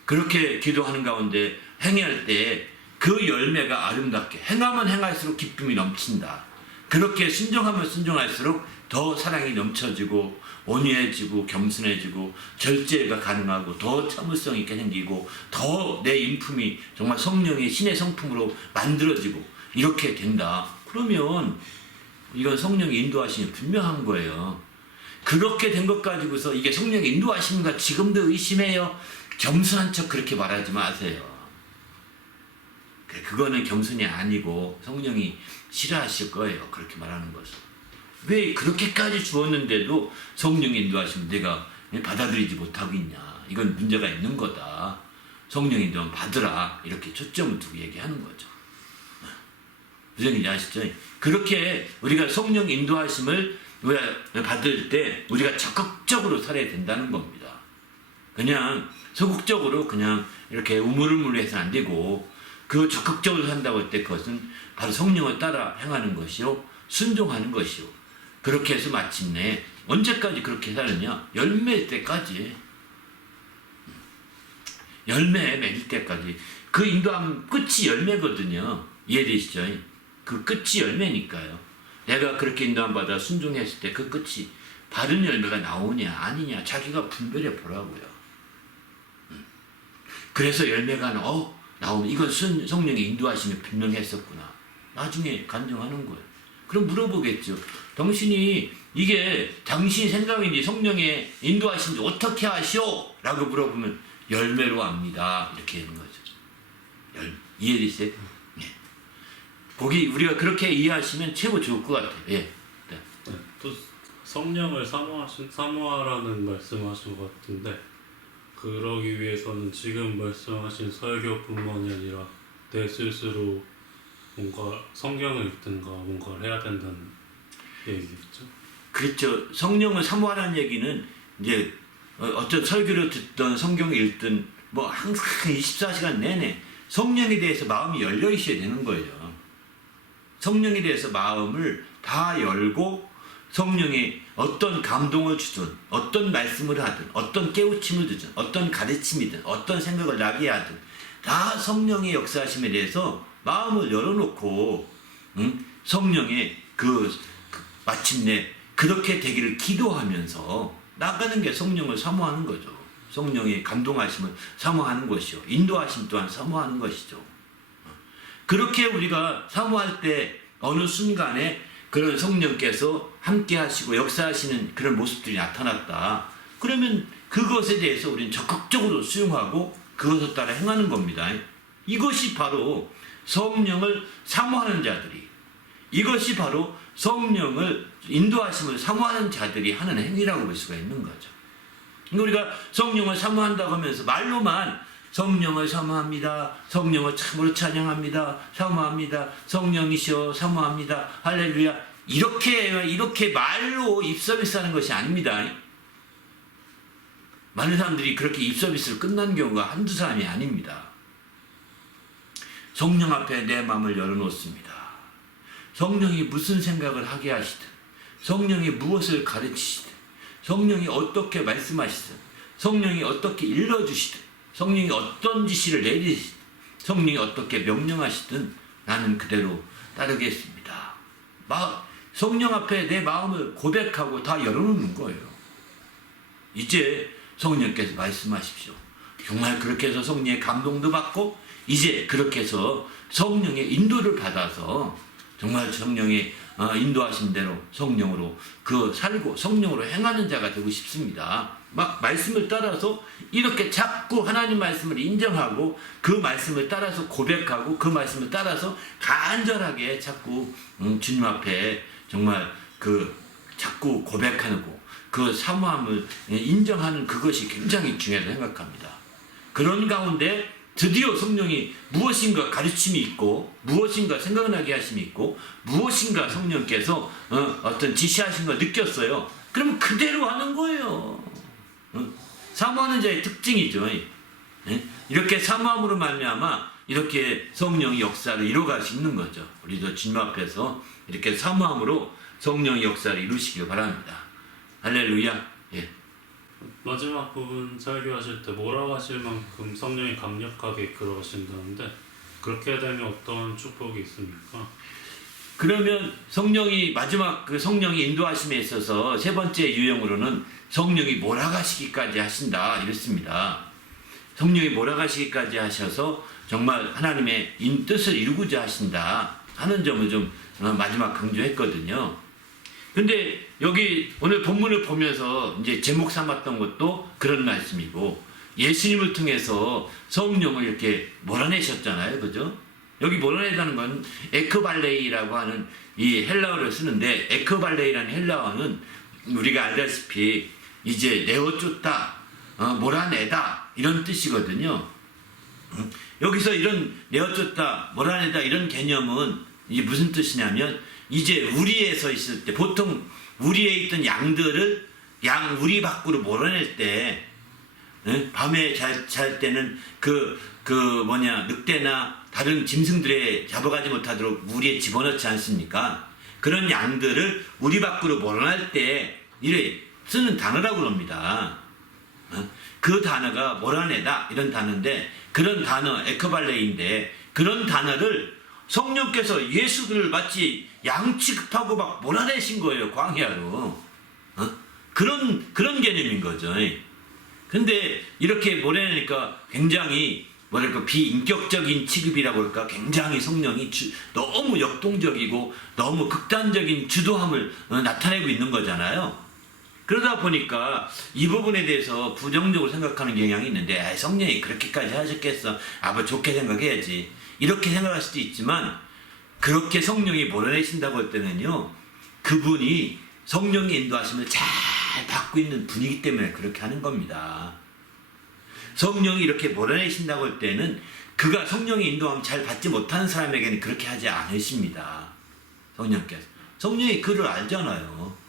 그렇게 기도하는 가운데 행할 때 그 열매가 아름답게 행하면 행할수록 기쁨이 넘친다. 그렇게 순종하면 순종할수록 더 사랑이 넘쳐지고 온유해지고 겸손해지고 절제가 가능하고 더 참을성 있게 생기고 더 내 인품이 정말 성령의 신의 성품으로 만들어지고 이렇게 된다. 그러면 이건 성령의 인도하심이 분명한 거예요. 그렇게 된 것 가지고서 이게 성령의 인도하심인가 지금도 의심해요. 겸손한 척 그렇게 말하지 마세요. 그거는 겸손이 아니고 성령이 싫어하실 거예요. 그렇게 말하는 것은. 왜 그렇게까지 주었는데도 성령의 인도하시면 내가 받아들이지 못하고 있냐. 이건 문제가 있는 거다. 성령의 인도는 받으라. 이렇게 초점을 두고 얘기하는 거죠. 무슨 얘기인지 아시죠? 그렇게 우리가 성령 인도하심을 받을 때 우리가 적극적으로 살아야 된다는 겁니다. 그냥 소극적으로 그냥 이렇게 우물우물해서는 안 되고 그 적극적으로 산다고 할 때 그것은 바로 성령을 따라 행하는 것이요 순종하는 것이요 그렇게 해서 마침내 언제까지 그렇게 사느냐? 열매 때까지. 열매 맺을 때까지. 그 인도함 끝이 열매거든요. 이해되시죠? 그 끝이 열매니까요. 내가 그렇게 인도함 받아 순종했을 때 그 끝이 바른 열매가 나오냐 아니냐 자기가 분별해 보라고요. 그래서 열매가 나오면 이건 성령의 인도하심이 분명했었구나. 나중에 간증하는 거예요. 그럼 물어보겠죠. 당신이 이게 당신 생각인지 성령의 인도하신지 어떻게 아시오? 라고 물어보면 열매로 압니다. 이렇게 하는 거죠. 이해되세요? 네. 거기 우리가 그렇게 이해하시면 최고 좋을 것 같아요. 예. 네. 또 성령을 사모하라는 말씀하신 것 같은데 그러기 위해서는 지금 말씀하신 설교뿐만이 아니라 내 스스로 뭔가 성경을 읽든가 뭔가를 해야 된다는 얘기겠죠? 그렇죠. 성령을 사모하라는 얘기는 이제 어떤 설교를 듣던 성경을 읽든 뭐 항상 24시간 내내 성령에 대해서 마음이 열려 있어야 되는 거예요. 성령에 대해서 마음을 다 열고 성령이 어떤 감동을 주든 어떤 말씀을 하든 어떤 깨우침을 주든 어떤 가르침이든 어떤 생각을 나게 하든 다 성령의 역사하심에 대해서 마음을 열어놓고 성령의 마침내 그렇게 되기를 기도하면서 나가는 게 성령을 사모하는 거죠. 성령의 감동하심을 사모하는 것이요. 인도하심 또한 사모하는 것이죠. 그렇게 우리가 사모할 때 어느 순간에 그런 성령께서 함께 하시고 역사하시는 그런 모습들이 나타났다. 그러면 그것에 대해서 우리는 적극적으로 수용하고 그것을 따라 행하는 겁니다. 이것이 바로 성령을 사모하는 자들이, 이것이 바로 성령을 인도하심을 사모하는 자들이 하는 행위라고 볼 수가 있는 거죠. 우리가 성령을 사모한다고 하면서 말로만 성령을 사모합니다. 성령을 참으로 찬양합니다. 사모합니다. 성령이시여 사모합니다. 할렐루야. 이렇게 말로 입서비스하는 것이 아닙니다. 많은 사람들이 그렇게 입서비스를 끝난 경우가 한두 사람이 아닙니다. 성령 앞에 내 마음을 열어놓습니다. 성령이 무슨 생각을 하게 하시든, 성령이 무엇을 가르치시든, 성령이 어떻게 말씀하시든, 성령이 어떻게 일러주시든, 성령이 어떤 지시를 내리시든, 성령이 어떻게 명령하시든 나는 그대로 따르겠습니다. 성령 앞에 내 마음을 고백하고 다 열어놓는 거예요. 이제 성령께서 말씀하십시오. 정말 그렇게 해서 성령의 감동도 받고 이제 그렇게 해서 성령의 인도를 받아서 정말 성령의 인도하신 대로 성령으로 살고 성령으로 행하는 자가 되고 싶습니다. 막 말씀을 따라서 이렇게 자꾸 하나님 말씀을 인정하고 그 말씀을 따라서 고백하고 그 말씀을 따라서 간절하게 자꾸 주님 앞에 정말 자꾸 고백하고 그 사모함을 인정하는 그것이 굉장히 중요하다고 생각합니다. 그런 가운데 드디어 성령이 무엇인가 가르침이 있고 무엇인가 생각나게 하심이 있고 무엇인가 성령께서 어떤 지시하신 걸 느꼈어요. 그러면 그대로 하는 거예요. 사모하는 자의 특징이죠. 이렇게 사모함으로 말미암아 이렇게 성령의 역사를 이루어갈 수 있는 거죠. 우리도 주님 앞에서 이렇게 사모함으로 성령의 역사를 이루시길 바랍니다. 할렐루야. 예. 마지막 부분 설교하실 때 몰아가실 만큼 성령이 강력하게 이끌어가신다는데 그렇게 되면 어떤 축복이 있습니까? 그러면 성령이 마지막 성령이 인도하심에 있어서 세 번째 유형으로는 성령이 몰아가시기까지 하신다 이랬습니다. 성령이 몰아가시기까지 하셔서 정말 하나님의 뜻을 이루고자 하신다 하는 점을 좀 마지막 강조했거든요. 근데 여기 오늘 본문을 보면서 이제 제목 삼았던 것도 그런 말씀이고 예수님을 통해서 성령을 이렇게 몰아내셨잖아요. 그죠? 여기 몰아내다는 건 에크발레이라고 하는 이 헬라어를 쓰는데 에크발레이라는 헬라어는 우리가 알다시피 이제 내어쫓다, 몰아내다 이런 뜻이거든요. 여기서 이런 내어쫓다, 몰아내다 이런 개념은 이게 무슨 뜻이냐면 이제 우리에 서 있을 때 보통 우리에 있던 양들을 우리 밖으로 몰아낼 때 밤에 잘 때는 늑대나 다른 짐승들에 잡아가지 못하도록 우리에 집어넣지 않습니까? 그런 양들을 우리 밖으로 몰아낼 때 이래 쓰는 단어라고 그럽니다. 그 단어가 몰아내다 이런 단어인데 그런 단어 에크발레인데 그런 단어를 성령께서 예수를 마치 양 취급하고 막 몰아내신 거예요. 광야로. 그런 개념인 거죠. 근데 이렇게 몰아내니까 굉장히 비인격적인 취급이라고 할까 굉장히 성령이 너무 역동적이고 너무 극단적인 주도함을 나타내고 있는 거잖아요. 그러다 보니까 이 부분에 대해서 부정적으로 생각하는 경향이 있는데 성령이 그렇게까지 하셨겠어. 뭐 좋게 생각해야지. 이렇게 생각할 수도 있지만 그렇게 성령이 몰아내신다고 할 때는요. 그분이 성령의 인도하심을 잘 받고 있는 분이기 때문에 그렇게 하는 겁니다. 성령이 이렇게 몰아내신다고 할 때는 그가 성령의 인도함을 잘 받지 못하는 사람에게는 그렇게 하지 않으십니다. 성령께서. 성령이 그를 알잖아요.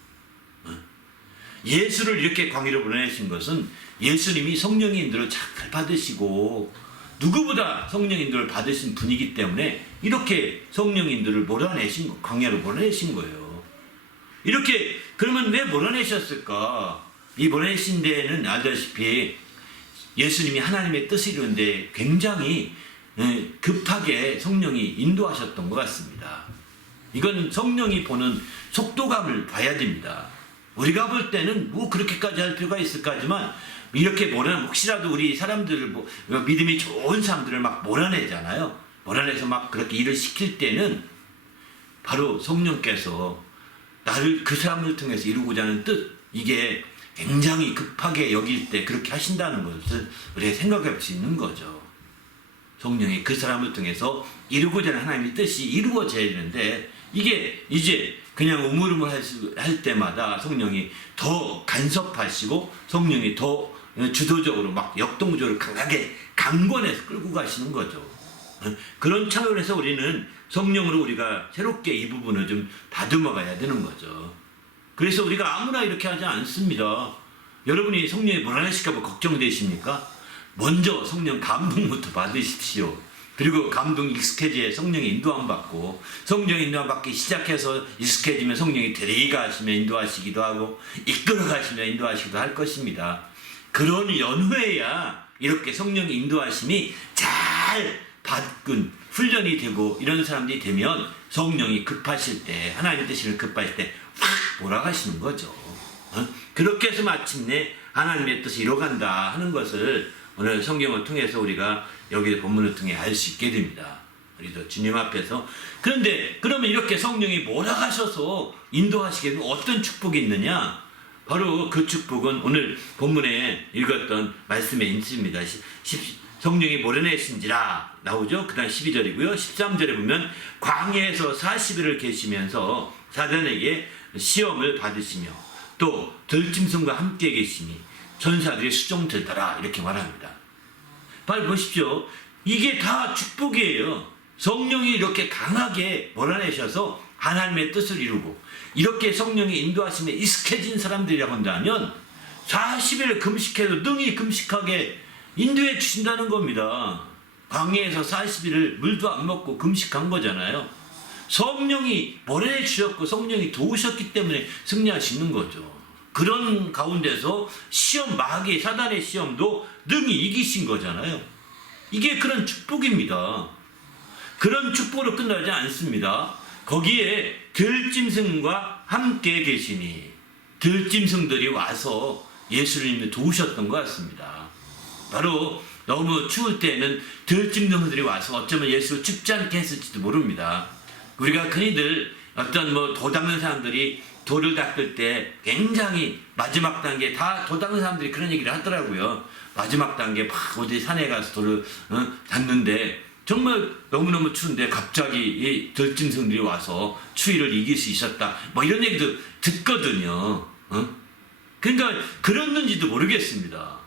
예수를 이렇게 광야로 보내신 것은 예수님이 성령의 인도를 잘 받으시고 누구보다 성령 인도를 받으신 분이기 때문에 이렇게 성령 인도를 몰아내신 거, 광야로 몰아내신 거예요. 이렇게 그러면 왜 몰아내셨을까? 이 몰아내신 데는 알다시피 예수님이 하나님의 뜻을 이루는데 굉장히 급하게 성령이 인도하셨던 것 같습니다. 이건 성령이 보는 속도감을 봐야 됩니다. 우리가 볼 때는 뭐 그렇게까지 할 필요가 있을까 하지만 이렇게 혹시라도 우리 사람들을 믿음이 좋은 사람들을 막 몰아내잖아요. 몰아내서 막 그렇게 일을 시킬 때는 바로 성령께서 나를 그 사람을 통해서 이루고자 하는 뜻, 이게 굉장히 급하게 여길 때 그렇게 하신다는 것을 우리가 생각해 볼 수 있는 거죠. 성령이 그 사람을 통해서 이루고자 하는 하나님의 뜻이 이루어져야 되는데 이게 이제 그냥 우물우물 할 때마다 성령이 더 간섭하시고 성령이 더 주도적으로 막 역동적으로 강하게 강권해서 끌고 가시는 거죠. 그런 차원에서 우리는 성령으로 우리가 새롭게 이 부분을 좀 다듬어 가야 되는 거죠. 그래서 우리가 아무나 이렇게 하지 않습니다. 여러분이 성령이 몰아내실까 봐 걱정되십니까? 먼저 성령 감동부터 받으십시오. 그리고 감동 익숙해져야 성령의 인도함 받고, 성령의 인도함 받기 시작해서 익숙해지면 성령이 데리가 하시며 인도하시기도 하고 이끌어 가시며 인도하시기도 할 것입니다. 그런 연후에야 이렇게 성령의 인도하심이 잘 받은 훈련이 되고 이런 사람들이 되면 성령이 급하실 때, 하나님의 뜻을 급하실 때 확 몰아가시는 거죠. 그렇게 해서 마침내 하나님의 뜻이 이뤄간다 하는 것을 오늘 성경을 통해서 우리가 여기 본문을 통해 알 수 있게 됩니다. 우리도 주님 앞에서. 그런데 그러면 이렇게 성령이 몰아가셔서 인도하시게 되면 어떤 축복이 있느냐? 바로 그 축복은 오늘 본문에 읽었던 말씀에 있습니다. 성령이 몰아내신지라 나오죠. 그 다음 12절이고요. 13절에 보면 광야에서 40일을 계시면서 사단에게 시험을 받으시며 또 들짐승과 함께 계시니 전사들이 수종 들더라 이렇게 말합니다. 빨리 보십시오. 이게 다 축복이에요. 성령이 이렇게 강하게 몰아내셔서 하나님의 뜻을 이루고 이렇게 성령의 인도하심에 익숙해진 사람들이라고 한다면 40일 금식해도 능히 금식하게 인도해 주신다는 겁니다. 광야에서 40일을 물도 안 먹고 금식한 거잖아요. 성령이 몰아내 주셨고 성령이 도우셨기 때문에 승리할 수 있는 거죠. 그런 가운데서 시험, 마귀 사단의 시험도 능히 이기신 거잖아요. 이게 그런 축복입니다. 그런 축복으로 끝나지 않습니다. 거기에 들짐승과 함께 계시니 들짐승들이 와서 예수님을 도우셨던 것 같습니다. 바로 너무 추울 때는 들짐승들이 와서 어쩌면 예수를 춥지 않게 했을지도 모릅니다. 우리가 흔히들 어떤 도 닦는 사람들이 돌을 닦을 때 굉장히 마지막 단계 다 도 닦는 사람들이 그런 얘기를 하더라고요. 마지막 단계 막 어디 산에 가서 돌을 닦는데 정말 너무너무 추운데 갑자기 이 들짐승들이 와서 추위를 이길 수 있었다. 뭐 이런 얘기도 듣거든요. 그러니까 그랬는지도 모르겠습니다.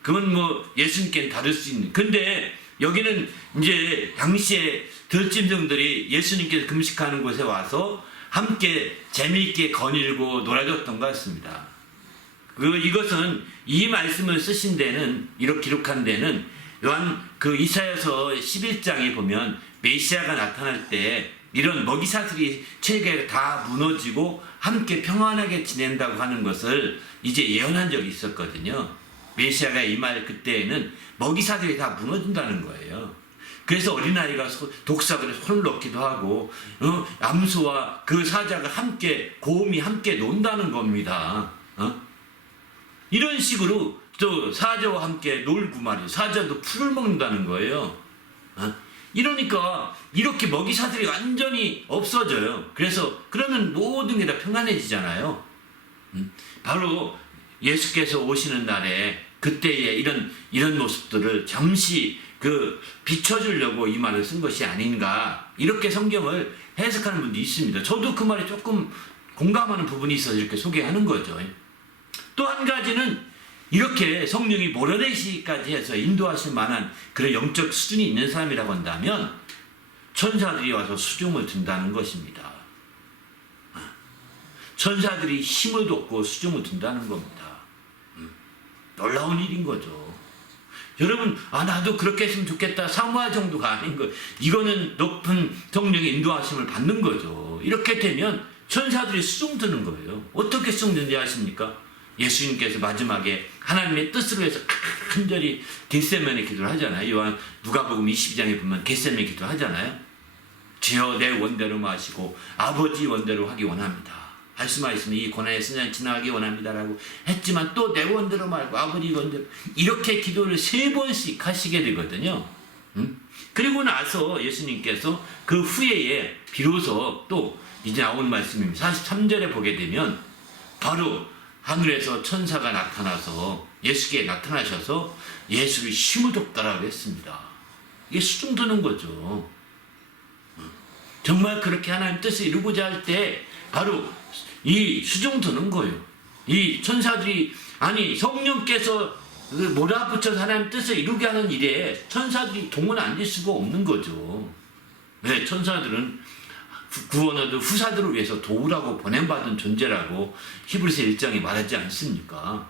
그건 뭐 예수님께는 다를 수 있는. 근데 여기는 이제 당시에 들짐승들이 예수님께서 금식하는 곳에 와서 함께 재미있게 거닐고 놀아줬던 것 같습니다. 이것은 이 말씀을 쓰신 데는 이렇게 기록한 데는 요한 이사야서 11장에 보면 메시아가 나타날 때 이런 먹이사슬이 체계가 다 무너지고 함께 평안하게 지낸다고 하는 것을 이제 예언한 적이 있었거든요. 메시아가 임할 그때에는 먹이사슬이 다 무너진다는 거예요. 그래서 어린아이가 독삭을 손을 넣기도 하고 암소와 그 사자가 함께 고음이 함께 논다는 겁니다. 이런 식으로 또 사자와 함께 놀고 말이에요. 사자도 풀을 먹는다는 거예요. 이러니까 이렇게 먹이사슬이 완전히 없어져요. 그래서 그러면 모든 게 다 평안해지잖아요. 바로 예수께서 오시는 날에 그때의 이런 모습들을 잠시 비춰주려고 이 말을 쓴 것이 아닌가, 이렇게 성경을 해석하는 분도 있습니다. 저도 그 말에 조금 공감하는 부분이 있어서 이렇게 소개하는 거죠. 또 한 가지는 이렇게 성령이 몰아내시기까지 해서 인도하실 만한 그런 영적 수준이 있는 사람이라고 한다면 천사들이 와서 수종을 든다는 것입니다. 천사들이 힘을 돋고 수종을 든다는 겁니다. 놀라운 일인 거죠. 여러분, 나도 그렇게 했으면 좋겠다. 사모할 정도가 아닌 거예요. 이거는 높은 성령의 인도하심을 받는 거죠. 이렇게 되면 천사들이 수종드는 거예요. 어떻게 수종드는지 아십니까? 예수님께서 마지막에 하나님의 뜻으로 해서 간절히 겟세마네 기도를 하잖아요. 누가복음 22장에 보면 겟세마네 기도 하잖아요. 주여 내 원대로 마시고 아버지 원대로 하기 원합니다. 말씀하시면 이 고난의 순간이 지나가기 원합니다라고 했지만 또 내 원대로 말고 아버지 원대로 이렇게 기도를 3번씩 하시게 되거든요. 그리고 나서 예수님께서 그 후에 비로소 또 이제 나온 말씀입니다. 43절에 보게 되면 바로 하늘에서 천사가 나타나서 예수께 나타나셔서 예수를 심으셨다라고 했습니다. 이게 수중드는 거죠. 정말 그렇게 하나님 뜻을 이루고자 할 때 바로 이 수중드는 거예요. 이 천사들이 성령께서 몰아붙여서 하나님 뜻을 이루게 하는 일에 천사들이 동원 안 될 수가 없는 거죠. 네, 천사들은 구원하듯 후사들을 위해서 도우라고 보냄받은 존재라고 히브리서 1장이 말하지 않습니까?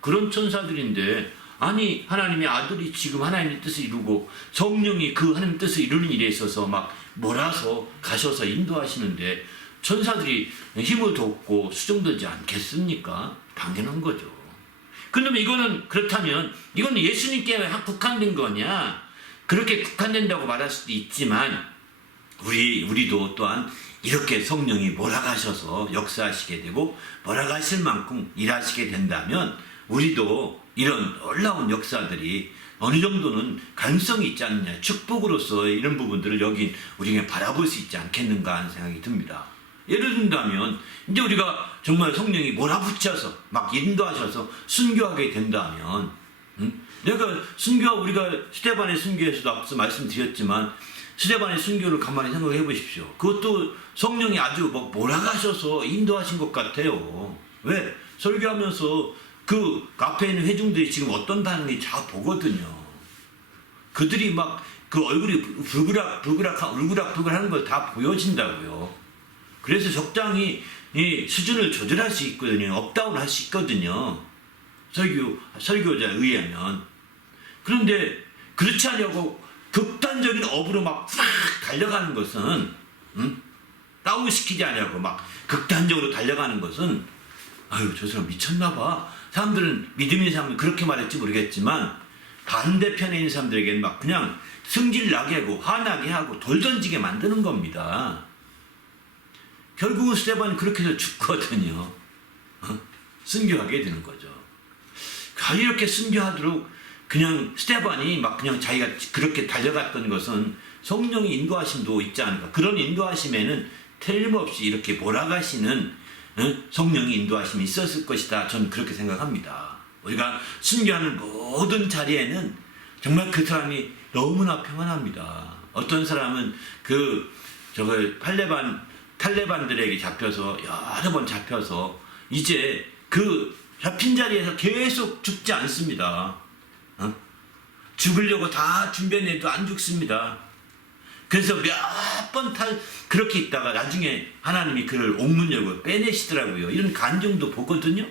그런 천사들인데 하나님의 아들이 지금 하나님의 뜻을 이루고 성령이 그 하나님의 뜻을 이루는 일에 있어서 막 몰아서 가셔서 인도하시는데 천사들이 힘을 돋고 수정되지 않겠습니까? 당연한 거죠. 그러면 이거는 그렇다면 이건 예수님께 국한된 거냐? 그렇게 국한된다고 말할 수도 있지만 우리도 또한 이렇게 성령이 몰아가셔서 역사하시게 되고 몰아가실 만큼 일하시게 된다면 우리도 이런 놀라운 역사들이 어느 정도는 가능성이 있지 않느냐, 축복으로서 이런 부분들을 여긴 우리가 바라볼 수 있지 않겠는가 하는 생각이 듭니다. 예를 든다면 이제 우리가 정말 성령이 몰아붙여서 막 인도하셔서 순교하게 된다면 내가 우리가 스데반의 순교에서도 앞서 말씀드렸지만 스데반의 순교를 가만히 생각해 보십시오. 그것도 성령이 아주 몰아가셔서 인도하신 것 같아요. 왜? 설교하면서 그 앞에 있는 회중들이 지금 어떤 반응이 다 보거든요. 그들이 막 그 얼굴이 울그락불그락 하는 걸 다 보여진다고요. 그래서 적당히 이 수준을 조절할 수 있거든요. 업다운 할 수 있거든요. 설교자에 의하면. 그런데 그렇지 않냐고 극단적인 업으로 막 달려가는 것은 다운시키지 않냐고 막 극단적으로 달려가는 것은 저 사람 미쳤나 봐. 사람들은 믿음 있는 사람은 그렇게 말할지 모르겠지만 반대편에 있는 사람들에게는 막 그냥 승질 나게 하고 화나게 하고 돌 던지게 만드는 겁니다. 결국은 스데반이 그렇게 해서 죽거든요. 순교하게 되는 거죠. 이렇게 순교하도록 그냥 스데반이 막 그냥 자기가 그렇게 달려갔던 것은 성령의 인도하심도 있지 않을까. 그런 인도하심에는 틀림없이 이렇게 몰아가시는 성령의 인도하심이 있었을 것이다. 저는 그렇게 생각합니다. 우리가 순교하는 모든 자리에는 정말 그 사람이 너무나 평안합니다. 어떤 사람은 탈레반들에게 잡혀서 여러 번 잡혀서 이제 그 잡힌 자리에서 계속 죽지 않습니다. 죽으려고 다 준비해내도 안 죽습니다. 그래서 몇 번 그렇게 있다가 나중에 하나님이 그를 옥문 열고 빼내시더라고요. 이런 간증도 보거든요.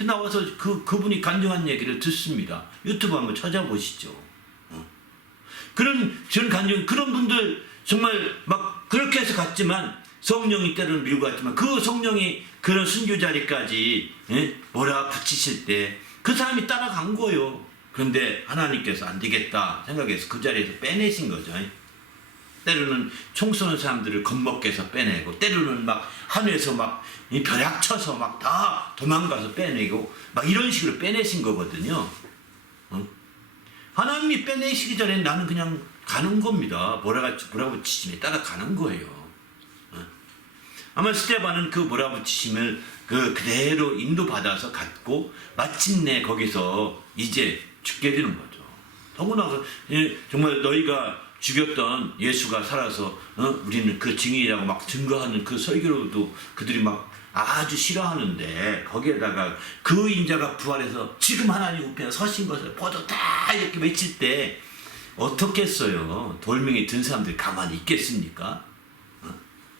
나와서 그분이 간증한 얘기를 듣습니다. 유튜브 한번 찾아보시죠. 그런 간증, 그런 분들 정말 막 그렇게 해서 갔지만 성령이 때로는 밀고 갔지만 그 성령이 그런 순교 자리까지 몰아붙이실 때 그 사람이 따라간 거예요. 그런데 하나님께서 안 되겠다 생각해서 그 자리에서 빼내신 거죠. 때로는 총 쏘는 사람들을 겁먹게 해서 빼내고 때로는 막 하늘에서 막 벼락 쳐서 막 다 도망가서 빼내고 막 이런 식으로 빼내신 거거든요. 하나님이 빼내시기 전에 나는 그냥 가는 겁니다. 몰아붙이심에 따라가는 거예요. 아마 스데반은 그 몰아붙이심을 그대로 인도받아서 갔고 마침내 거기서 이제 죽게 되는 거죠. 더구나 정말 너희가 죽였던 예수가 살아서 우리는 그 증인이라고 막 증거하는 그 설교로도 그들이 막 아주 싫어하는데 거기에다가 그 인자가 부활해서 지금 하나님 우편에 서신 것을 모두 다 이렇게 외칠 때 어떻겠어요? 돌멩이 든 사람들이 가만히 있겠습니까?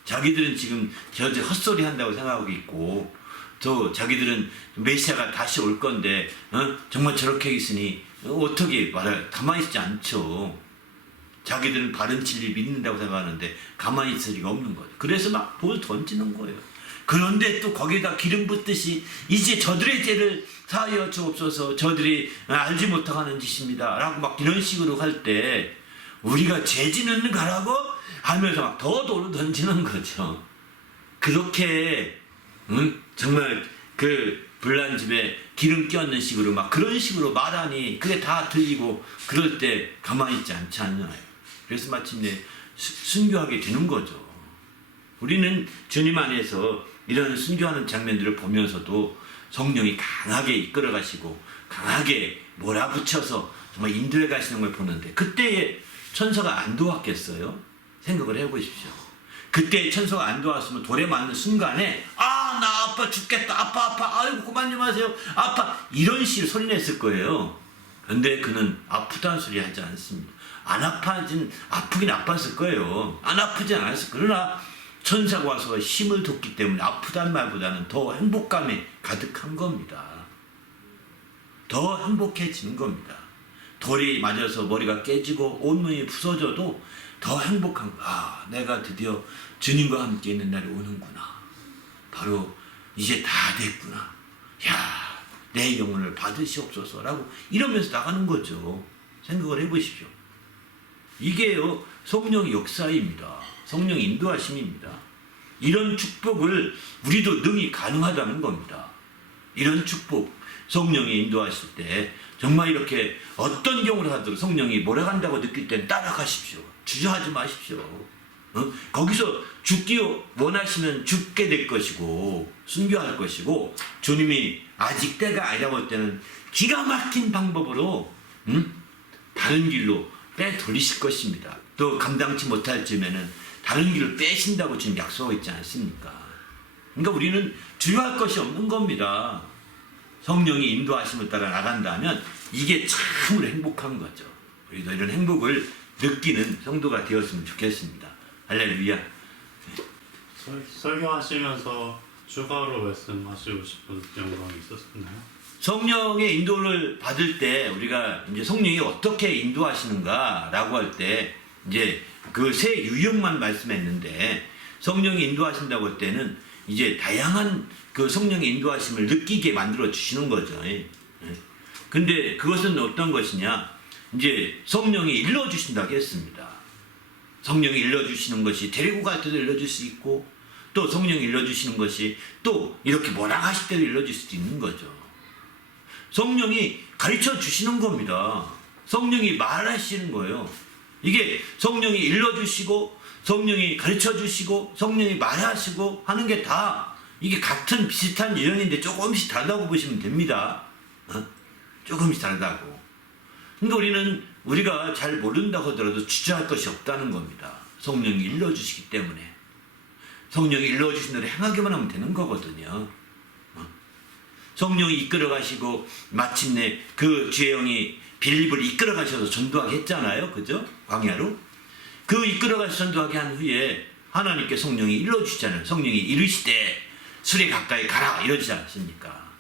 자기들은 지금 저저 헛소리 한다고 생각하고 있고 또 자기들은 메시아가 다시 올 건데 정말 저렇게 있으니 어떻게 말해? 가만히 있지 않죠. 자기들은 바른 진리를 믿는다고 생각하는데 가만히 있을 리가 없는 거죠. 그래서 막 돌 던지는 거예요. 그런데 또 거기다 기름 붓듯이 이제 저들의 죄를 사하여 주옵소서, 저들이 알지 못하는 짓입니다 라고 막 이런 식으로 할 때 우리가 죄 짓는 가라고 하면서 막 더 돌을 던지는 거죠. 그렇게 정말 그 불난 집에 기름 껴있는 식으로 막 그런 식으로 말하니 그게 다 들리고 그럴 때 가만히 있지 않지 않나요? 그래서 마침내 순교하게 되는 거죠. 우리는 주님 안에서 이런 순교하는 장면들을 보면서도 성령이 강하게 이끌어 가시고 강하게 몰아붙여서 정말 인도해 가시는 걸 보는데 그때에 천사가 안 도왔겠어요? 생각을 해보십시오. 그때 천사가 안 도왔으면 돌에 맞는 순간에 나 아파 죽겠다, 아파 아이고 그만 좀 하세요, 아파, 이런 식으로 소리 냈을 거예요. 그런데 그는 아프다는 소리 하지 않습니다. 아프긴 아팠을 거예요. 안 아프진 않았을 거예요. 그러나 천사가 와서 힘을 줬기 때문에 아프다는 말보다는 더 행복감에 가득한 겁니다. 더 행복해지는 겁니다. 돌이 맞아서 머리가 깨지고 온몸이 부서져도 더 행복한 거. 내가 드디어 주님과 함께 있는 날이 오는구나. 바로 이제 다 됐구나. 내 영혼을 받으시옵소서라고 이러면서 나가는 거죠. 생각을 해보십시오. 이게요, 성령의 역사입니다. 성령의 인도하심입니다. 이런 축복을 우리도 능히 가능하다는 겁니다. 이런 축복, 성령이 인도하실 때 정말 이렇게 어떤 경우를 하더라도 성령이 몰아간다고 느낄 때는 따라가십시오. 주저하지 마십시오. 거기서 죽기 원하시면 죽게 될 것이고 순교할 것이고, 주님이 아직 때가 아니라고 할 때는 기가 막힌 방법으로 다른 길로 빼돌리실 것입니다. 또 감당치 못할 즈음에는 다른 길을 빼신다고 지금 약속하고 있지 않습니까? 그러니까 우리는 주저할 것이 없는 겁니다. 성령이 인도하심을 따라 나간다면 이게 참으로 행복한 거죠. 우리도 이런 행복을 느끼는 성도가 되었으면 좋겠습니다. 할렐루야. 설교하시면서 추가로 말씀하시고 싶은 영광이 있었나요? 성령의 인도를 받을 때 우리가 이제 성령이 어떻게 인도하시는가라고 할 때 이제 그 세 유형만 말씀했는데, 성령이 인도하신다고 할 때는 이제 다양한 그 성령의 인도하심을 느끼게 만들어 주시는 거죠. 근데 그것은 어떤 것이냐? 이제 성령이 일러 주신다고 했습니다. 성령이 일러 주시는 것이 데리고 갈 때도 일러 줄 수 있고, 또 성령이 일러 주시는 것이 또 이렇게 몰아가실 때도 일러 줄 수도 있는 거죠. 성령이 가르쳐 주시는 겁니다. 성령이 말하시는 거예요. 이게 성령이 일러 주시고 성령이 가르쳐 주시고 성령이 말하시고 하는 게 다 이게 같은 비슷한 유형인데 조금씩 다르다고 보시면 됩니다. 조금씩 다르다고. 그러니까 우리가 잘 모른다고 하더라도 주저할 것이 없다는 겁니다. 성령이 일러 주시기 때문에. 성령이 일러 주신 대로 행하기만 하면 되는 거거든요. 성령이 이끌어 가시고 마침내 그 주혜영이 빌립을 이끌어 가셔서 전도하게 했잖아요. 그죠? 광야로. 그 이끌어 가셔서 전도하게 한 후에 하나님께 성령이 일러 주시잖아요. 성령이 이르시되 술에 가까이 가라 이러지 않습니까?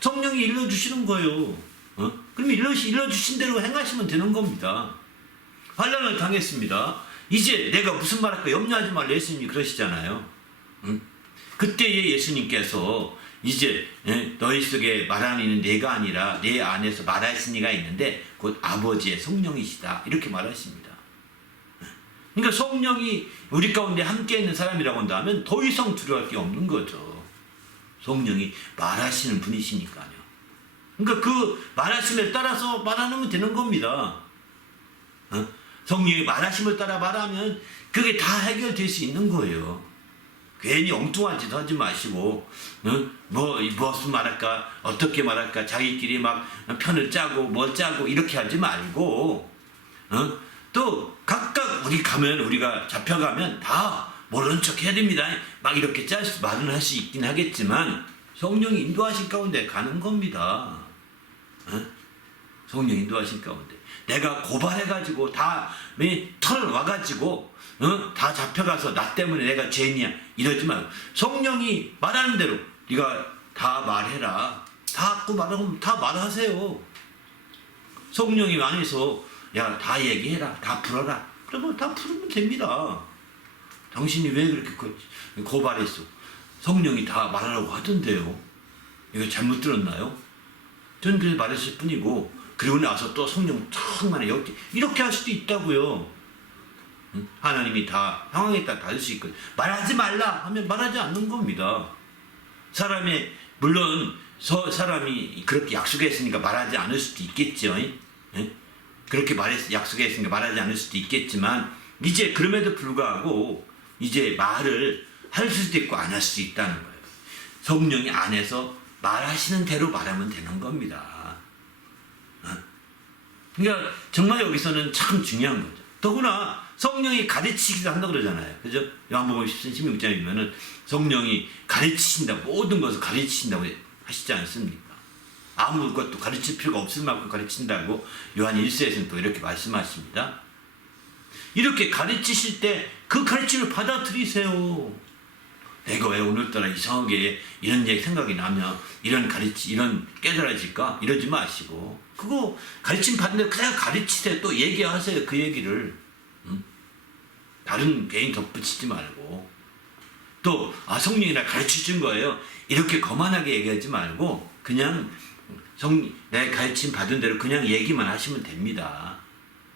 성령이 일러 주시는 거예요. 그럼 일러 주신 대로 행하시면 되는 겁니다. 환난을 당했습니다. 이제 내가 무슨 말할까 염려하지 말라 예수님이 그러시잖아요. 그때에 예수님께서 이제 너희 속에 말하는 이는 내가 아니라 내 안에서 말하신 이가 있는데 곧 아버지의 성령이시다 이렇게 말하십니다. 그러니까 성령이 우리 가운데 함께 있는 사람이라고 한다면 더 이상 두려워할 게 없는 거죠. 성령이 말하시는 분이시니까요. 그러니까 그 말하심에 따라서 말하면 되는 겁니다. 성령이 말하심을 따라 말하면 그게 다 해결될 수 있는 거예요. 괜히 엉뚱한 짓 하지 마시고 무엇을 말할까 어떻게 말할까 자기끼리 막 편을 짜고 뭐 짜고 이렇게 하지 말고 또 각각 우리가 잡혀가면 다 모르는 척 해야 됩니다. 막 이렇게 말은 할 수 있긴 하겠지만 성령이 인도하신 가운데 가는 겁니다. 성령 인도하신 가운데 내가 고발해가지고 다 털 와가지고 다 잡혀가서 나 때문에 내가 죄인이야 이러지 말고 성령이 말하는 대로 네가 다 말해라. 다 말하면 다 말하세요. 성령이 안에서 야, 다 얘기해라, 다 풀어라. 그러면 다 풀으면 됩니다. 당신이 왜 그렇게 고발했어? 성령이 다 말하라고 하던데요. 이거 잘못 들었나요? 저는 그래서 말했을 뿐이고, 그리고 나서 또 성령 턱만에 이렇게 할 수도 있다고요. 응? 하나님이 다 상황에 따라 다를 수 있거든요. 말하지 말라 하면 말하지 않는 겁니다. 사람의 물론 사람이 그렇게 약속했으니까 말하지 않을 수도 있겠죠. 예? 그렇게 약속했으니까 말하지 않을 수도 있겠지만 이제 그럼에도 불구하고 이제 말을 할 수도 있고 안 할 수도 있다는 거예요. 성령이 안에서 말하시는 대로 말하면 되는 겁니다. 그러니까 정말 여기서는 참 중요한 거죠. 더구나 성령이 가르치기도 한다고 그러잖아요. 그죠? 요한복음 16장에 보면은 성령이 가르치신다, 모든 것을 가르치신다고 하시지 않습니까? 아무것도 가르칠 필요가 없을 만큼 가르친다고 요한 1서에서는 또 이렇게 말씀하십니다. 이렇게 가르치실 때 그 가르침을 받아들이세요. 내가 왜 오늘따라 이상하게 이런 얘기 생각이 나면 이런 깨달아질까? 이러지 마시고 그거 가르침 받는 대로 그냥 가르치세요. 또 얘기하세요. 그 얘기를. 다른 개인 덧붙이지 말고 또 성령이라 가르쳐준 거예요. 이렇게 거만하게 얘기하지 말고 그냥 내 가르침 받은 대로 그냥 얘기만 하시면 됩니다.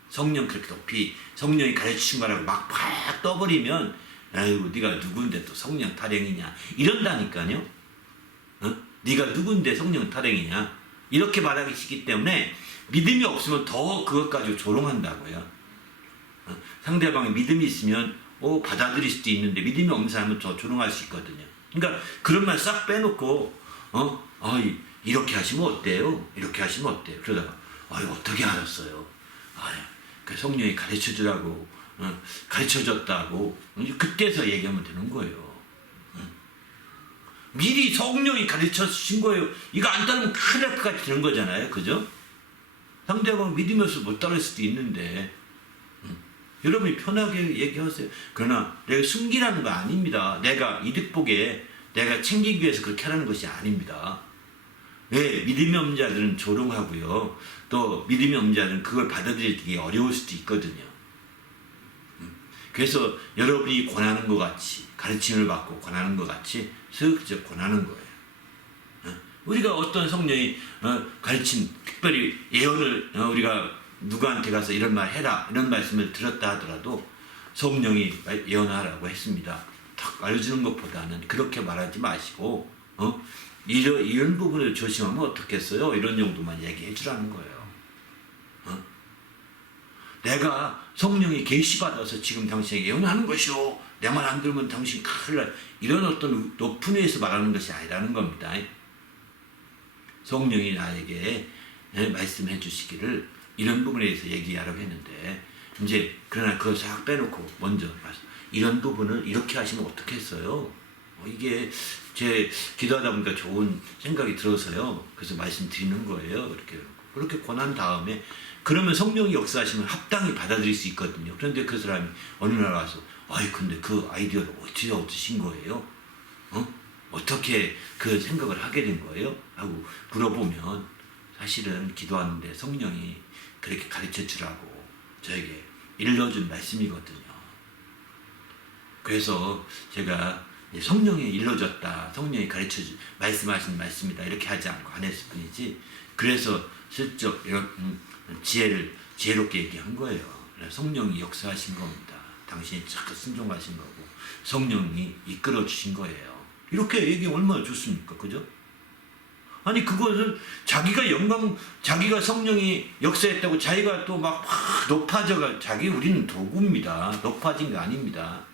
성령 그렇게 높이 성령이 가르쳐준 거라고 막 팍 떠버리면 아이고 네가 누군데 또 성령 타령이냐 이런다니까요. 네가 누군데 성령 타령이냐 이렇게 말하시기 때문에 믿음이 없으면 더 그것 가지고 조롱한다고요. 상대방이 믿음이 있으면 받아들일 수도 있는데 믿음이 없는 사람은 더 조롱할 수 있거든요. 그러니까 그런 말 싹 빼놓고 이렇게 하시면 어때요? 이렇게 하시면 어때요? 그러다가 어떻게 알았어요? 그 성령이 가르쳐주라고 가르쳐줬다고 그때서 얘기하면 되는 거예요. 미리 성령이 가르쳐 주신 거예요. 이거 안 따르면 큰일 날 것 같이 되는 거잖아요. 그죠? 상대방 믿으면서 못 따를 수도 있는데 여러분이 편하게 얘기하세요. 그러나 내가 숨기라는 거 아닙니다. 내가 이득 보게 내가 챙기기 위해서 그렇게 하라는 것이 아닙니다. 왜? 믿음이 없는 자들은 조롱하고요. 또 믿음이 없는 자들은 그걸 받아들이기 어려울 수도 있거든요. 그래서 여러분이 권하는 것 같이 가르침을 받고 권하는 것 같이 슬쩍 권하는 거예요. 우리가 어떤 성령이 가르침 특별히 예언을 우리가 누구한테 가서 이런 말 해라 이런 말씀을 들었다 하더라도 성령이 예언하라고 했습니다. 탁 알려주는 것보다는 그렇게 말하지 마시고 이런 부분을 조심하면 어떻겠어요? 이런 정도만 얘기해 주라는 거예요. 내가 성령이 계시받아서 지금 당신에게 예언하는 것이오. 내 말 안 들으면 당신 큰일 날. 이런 어떤 높은 위에서 말하는 것이 아니라는 겁니다. 성령이 나에게 말씀해 주시기를 이런 부분에 대해서 얘기하라고 했는데 이제 그러나 그걸 싹 빼놓고 먼저 이런 부분을 이렇게 하시면 어떻겠어요? 이게 제 기도하다 보니까 좋은 생각이 들어서요. 그래서 말씀드리는 거예요. 그렇게 권한 다음에 그러면 성령이 역사하시면 합당히 받아들일 수 있거든요. 그런데 그 사람이 어느 날 와서 근데 그 아이디어를 어떻게 얻으신 거예요? 어떻게 그 생각을 하게 된 거예요? 하고 물어보면 사실은 기도하는데 성령이 그렇게 가르쳐 주라고 저에게 일러준 말씀이거든요. 그래서 제가 성령이 일러줬다, 성령이 말씀하신 말씀이다 이렇게 하지 않고 안 했을 뿐이지 그래서 슬쩍 지혜롭게 얘기한 거예요. 성령이 역사하신 겁니다. 당신이 참 순종하신 거고 성령이 이끌어 주신 거예요. 이렇게 얘기하면 얼마나 좋습니까? 그죠? 아니 그것은 자기가 성령이 역사했다고 자기가 또 막 높아져가 우리는 도구입니다. 높아진 게 아닙니다.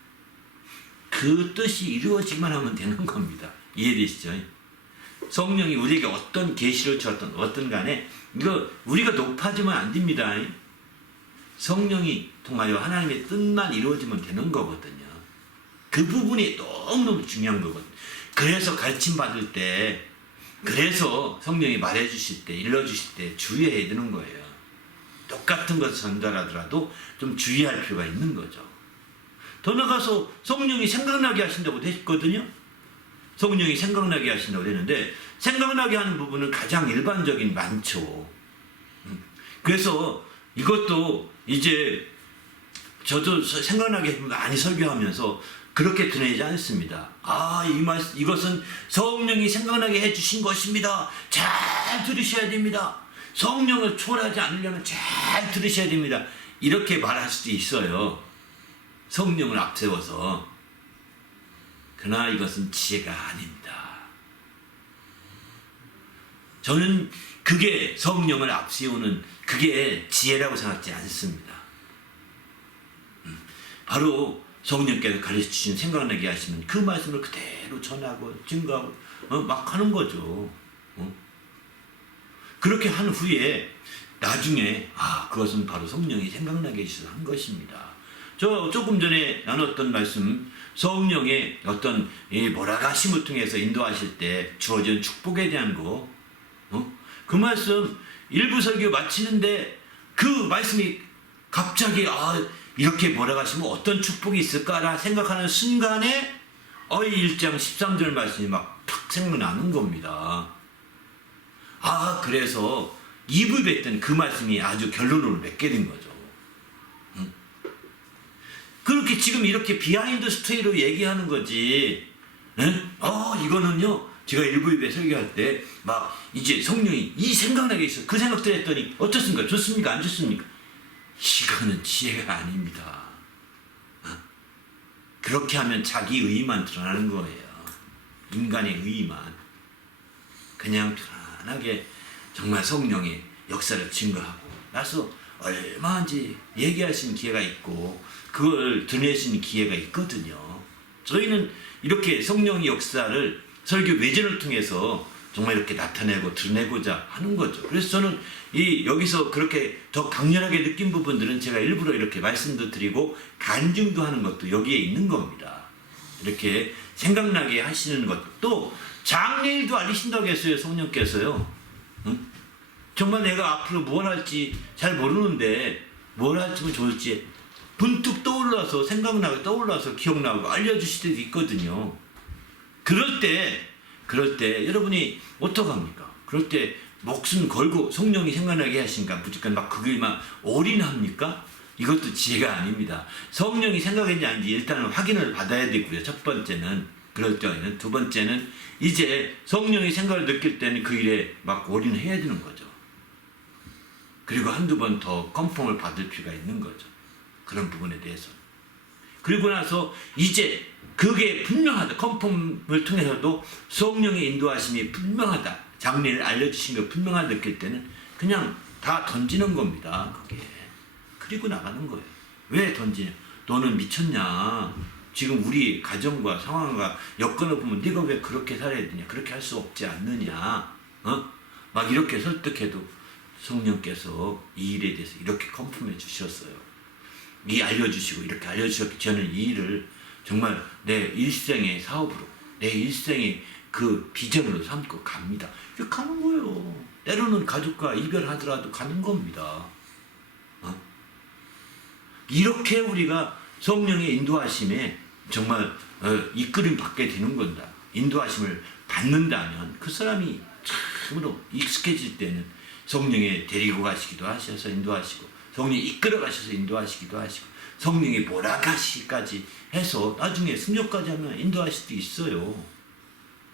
그 뜻이 이루어지만 하면 되는 겁니다. 이해되시죠? 성령이 우리에게 어떤 계시를 주었던 어떤 간에 이거 우리가 높아지면 안 됩니다. 성령이 통하여 하나님의 뜻만 이루어지면 되는 거거든요. 그 부분이 너무너무 중요한 거거든요. 그래서 가르침 받을 때 그래서 성령이 말해 주실 때 일러 주실 때 주의해야 되는 거예요. 똑같은 것을 전달하더라도 좀 주의할 필요가 있는 거죠. 더 나가서 성령이 생각나게 하신다고 했거든요. 성령이 생각나게 하신다고 했는데 생각나게 하는 부분은 가장 일반적인 많죠. 그래서 이것도 이제 저도 생각나게 많이 설교하면서 그렇게 드러내지 않습니다. 이것은 성령이 생각나게 해주신 것입니다. 잘 들으셔야 됩니다. 성령을 초월하지 않으려면 잘 들으셔야 됩니다. 이렇게 말할 수도 있어요. 성령을 앞세워서. 그러나 이것은 지혜가 아닙니다. 저는 그게 성령을 앞세우는 그게 지혜라고 생각하지 않습니다. 바로 성령께서 가르쳐주신 생각나게 하시면 그 말씀을 그대로 전하고 증거하고 막 하는 거죠. 그렇게 한 후에 나중에 그것은 바로 성령이 생각나게 해주셔서 한 것입니다. 저 조금 전에 나눴던 말씀, 성령의 어떤 몰아가심을 통해서 인도하실 때 주어진 축복에 대한 거, 그 말씀 일부 설교 마치는데 그 말씀이 갑자기 이렇게 몰아가시면 어떤 축복이 있을까라 생각하는 순간에 1장 13절 말씀이 막 탁 생각나는 겁니다. 그래서 입을 뱉던 그 말씀이 아주 결론으로 맺게 된 거죠. 그렇게 지금 이렇게 비하인드 스토리로 얘기하는 거지. 이거는요, 제가 일부 입에 설교할 때 막 이제 성령이 이 생각나게 있어. 그 생각들 했더니 어떻습니까? 좋습니까? 안 좋습니까? 이거는 지혜가 아닙니다. 그렇게 하면 자기 의의만 드러나는 거예요. 인간의 의의만. 그냥 편안하게 정말 성령의 역사를 증거하고 나서 얼마든지 얘기할 수 있는 기회가 있고 그걸 드러낼 수 있는 기회가 있거든요. 저희는 이렇게 성령의 역사를 설교 외전을 통해서 정말 이렇게 나타내고 드러내고자 하는 거죠. 그래서 저는 여기서 그렇게 더 강렬하게 느낀 부분들은 제가 일부러 이렇게 말씀도 드리고 간증도 하는 것도 여기에 있는 겁니다. 이렇게 생각나게 하시는 것도 장래일도 알리신다고 했어요. 성령께서요. 정말 내가 앞으로 뭘 할지 잘 모르는데 뭘 할지면 좋을지 분뚝 떠올라서 생각나고 떠올라서 기억나고 알려주실 때도 있거든요. 그럴 때 여러분이 어떡합니까? 그럴 때 목숨 걸고 성령이 생각나게 하신가 무조건 막 그길만 올인합니까? 이것도 지혜가 아닙니다. 성령이 생각했는지 아닌지 일단은 확인을 받아야 되고요. 첫 번째는 그럴 때는, 두 번째는 이제 성령이 생각을 느낄 때는 그 일에 막 올인해야 되는 거죠. 그리고 한두 번 더 컨펌을 받을 필요가 있는 거죠. 그런 부분에 대해서. 그리고 나서 이제 그게 분명하다. 컨펌을 통해서도 성령의 인도하심이 분명하다. 장례를 알려주신 거 분명하다 느낄 때는 그냥 다 던지는 겁니다. 그게. 그리고 나가는 거예요. 왜 던지냐? 너는 미쳤냐? 지금 우리 가정과 상황과 여건을 보면 네가 왜 그렇게 살아야 되냐? 그렇게 할 수 없지 않느냐? 막 이렇게 설득해도 성령께서 이 일에 대해서 이렇게 컨펌해 주셨어요. 알려주시고 이렇게 알려주셨기 저는 이 일을 정말 내 일생의 사업으로 내 일생의 그 비전으로 삼고 갑니다. 이렇게 가는 거예요. 때로는 가족과 이별하더라도 가는 겁니다. 이렇게 우리가 성령의 인도하심에 정말 이끌림 받게 되는 건다. 인도하심을 받는다면 그 사람이 참으로 익숙해질 때는 성령에 데리고 가시기도 하셔서 인도하시고 성령이 이끌어 가셔서 인도하시기도 하시고 성령이 몰아가시기까지 해서 나중에 승려까지 하면 인도할 수도 있어요.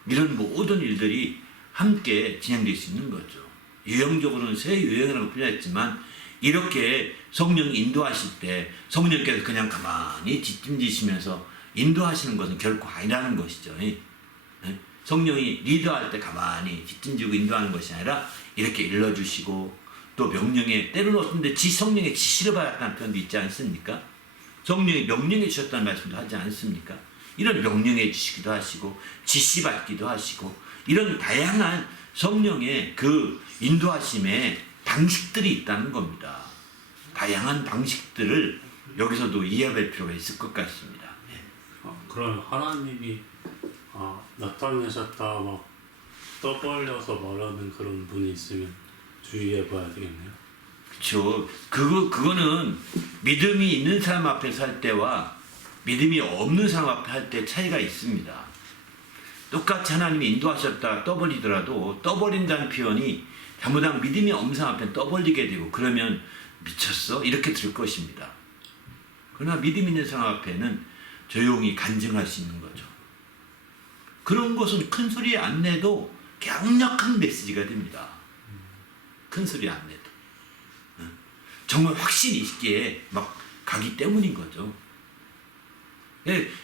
이런 모든 일들이 함께 진행될 수 있는 거죠. 유형적으로는 새 유형이라고 표현했지만 이렇게 성령이 인도하실 때 성령께서 그냥 가만히 뒷짐지시면서 인도하시는 것은 결코 아니라는 것이죠. 성령이 리더할 때 가만히 뒷짐지고 인도하는 것이 아니라 이렇게 일러주시고 또 명령에 때로는 어떤데 성령의 지시를 받았다는 표현도 있지 않습니까? 성령이 명령해 주셨다는 말씀도 하지 않습니까? 이런 명령해 주시기도 하시고 지시받기도 하시고 이런 다양한 성령의 그 인도하심의 방식들이 있다는 겁니다. 다양한 방식들을 여기서도 이해할 필요가 있을 것 같습니다. 그럼 하나님이 나타내셨다 막 떠벌려서 말하는 그런 분이 있으면 주의해봐야 되겠네요. 그렇죠. 그거는 믿음이 있는 사람 앞에서 할 때와 믿음이 없는 사람 앞에 할 때 차이가 있습니다. 똑같이 하나님이 인도하셨다 떠벌리더라도 떠벌린다는 표현이 잘못하면 믿음이 없는 사람 앞에 떠벌리게 되고 그러면 미쳤어? 이렇게 들 것입니다. 그러나 믿음 있는 사람 앞에는 조용히 간증할 수 있는 거죠. 그런 것은 큰 소리 안 내도 강력한 메시지가 됩니다. 큰 소리 안 내도. 정말 확신 있게 막 가기 때문인 거죠.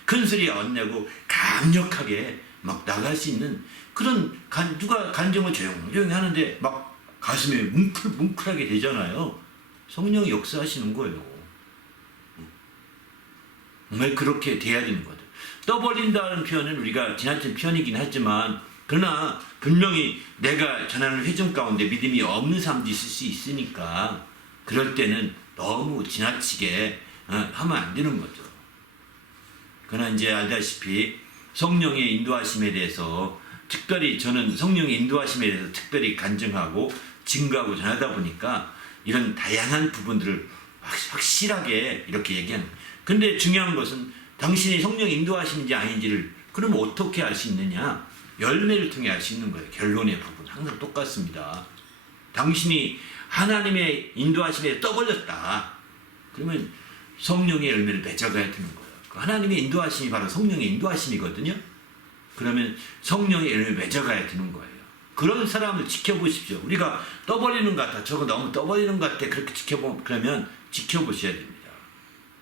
큰 소리 안 내고 강력하게 막 나갈 수 있는 그런 누가 간증을 조용조용히 하는데 막 가슴이 뭉클뭉클하게 되잖아요. 성령이 역사하시는 거예요. 정말 그렇게 돼야 되는 거죠. 떠벌린다는 표현은 우리가 지나친 표현이긴 하지만 그러나 분명히 내가 전하는 회중 가운데 믿음이 없는 사람도 있을 수 있으니까 그럴 때는 너무 지나치게 하면 안 되는 거죠. 그러나 이제 알다시피 성령의 인도하심에 대해서 특별히 저는 성령의 인도하심에 대해서 특별히 간증하고 증거하고 전하다 보니까 이런 다양한 부분들을 확실하게 이렇게 얘기하는 거예요. 근데 중요한 것은 당신이 성령 인도하심인지 아닌지를 그러면 어떻게 알 수 있느냐? 열매를 통해 알 수 있는 거예요. 결론의 부분 항상 똑같습니다. 당신이 하나님의 인도하심에 떠벌렸다. 그러면 성령의 열매를 맺어가야 되는 거예요. 하나님의 인도하심이 바로 성령의 인도하심이거든요. 그러면 성령의 열매를 맺어가야 되는 거예요. 그런 사람을 지켜보십시오. 우리가 떠벌리는 것 같아. 저거 너무 떠벌리는 것 같아. 그렇게 그러면 지켜보셔야 됩니다.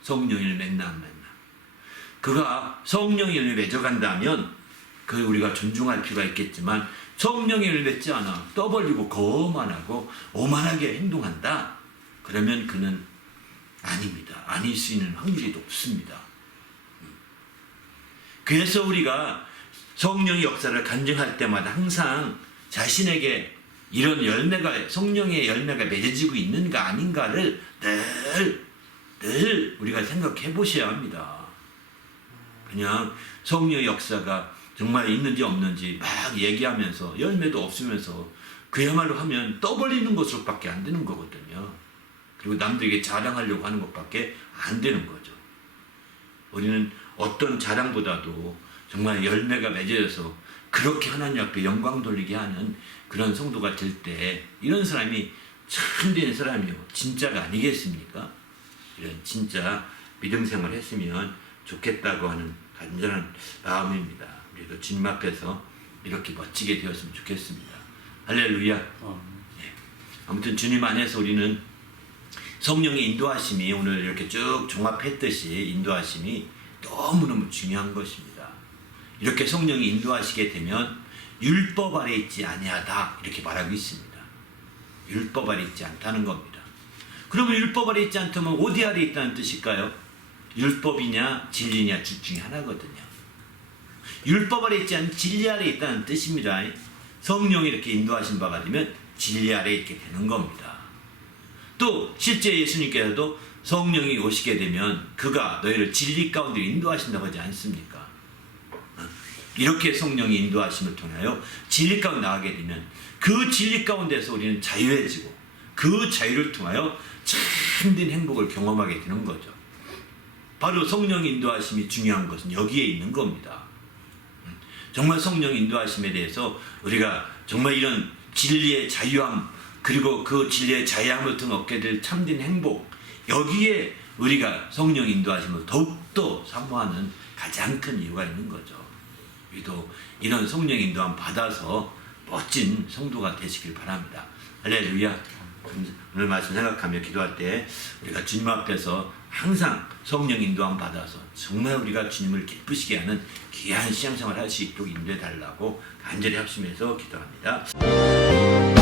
성령을 맨날. 그가 성령의 열매 맺어간다면 그 우리가 존중할 필요가 있겠지만 성령의 열매 맺지 않아 떠벌리고 거만하고 오만하게 행동한다. 그러면 그는 아닙니다. 아닐 수 있는 확률이 높습니다. 그래서 우리가 성령의 역사를 간증할 때마다 항상 자신에게 이런 열매가 성령의 열매가 맺어지고 있는가 아닌가를 늘 우리가 생각해 보셔야 합니다. 그냥 성령의 역사가 정말 있는지 없는지 막 얘기하면서 열매도 없으면서 그야말로 하면 떠벌리는 것으로밖에 안 되는 거거든요. 그리고 남들에게 자랑하려고 하는 것밖에 안 되는 거죠. 우리는 어떤 자랑보다도 정말 열매가 맺어져서 그렇게 하나님 앞에 영광 돌리게 하는 그런 성도가 될 때 이런 사람이 참된 사람이요. 진짜가 아니겠습니까? 이런 진짜 믿음 생활을 했으면 좋겠다고 하는 간절한 마음입니다. 우리도 주님 앞에서 이렇게 멋지게 되었으면 좋겠습니다. 할렐루야. 네. 아무튼 주님 안에서 우리는 성령의 인도하심이 오늘 이렇게 쭉 종합했듯이 인도하심이 너무너무 중요한 것입니다. 이렇게 성령이 인도하시게 되면 율법 아래 있지 아니하다 이렇게 말하고 있습니다. 율법 아래 있지 않다는 겁니다. 그러면 율법 아래 있지 않다면 어디 아래 있다는 뜻일까요? 율법이냐 진리냐 둘 중에 하나거든요. 율법 아래 있지 않은 진리 아래 있다는 뜻입니다. 성령이 이렇게 인도하신 바가 되면 진리 아래 있게 되는 겁니다. 또 실제 예수님께서도 성령이 오시게 되면 그가 너희를 진리 가운데 인도하신다고 하지 않습니까? 이렇게 성령이 인도하심을 통하여 진리 가운데 나가게 되면 그 진리 가운데서 우리는 자유해지고 그 자유를 통하여 참된 행복을 경험하게 되는 거죠. 바로 성령 인도하심이 중요한 것은 여기에 있는 겁니다. 정말 성령 인도하심에 대해서 우리가 정말 이런 진리의 자유함 그리고 그 진리의 자유함을 통해 얻게 될 참된 행복 여기에 우리가 성령 인도하심을 더욱더 사모하는 가장 큰 이유가 있는 거죠. 우리도 이런 성령 인도함 받아서 멋진 성도가 되시길 바랍니다. 할렐루야. 오늘 말씀 생각하며 기도할 때 우리가 주님 앞에서 항상 성령 인도함 받아서 정말 우리가 주님을 기쁘시게 하는 귀한 신앙생활 할 수 있도록 인도해 달라고 간절히 합심해서 기도합니다.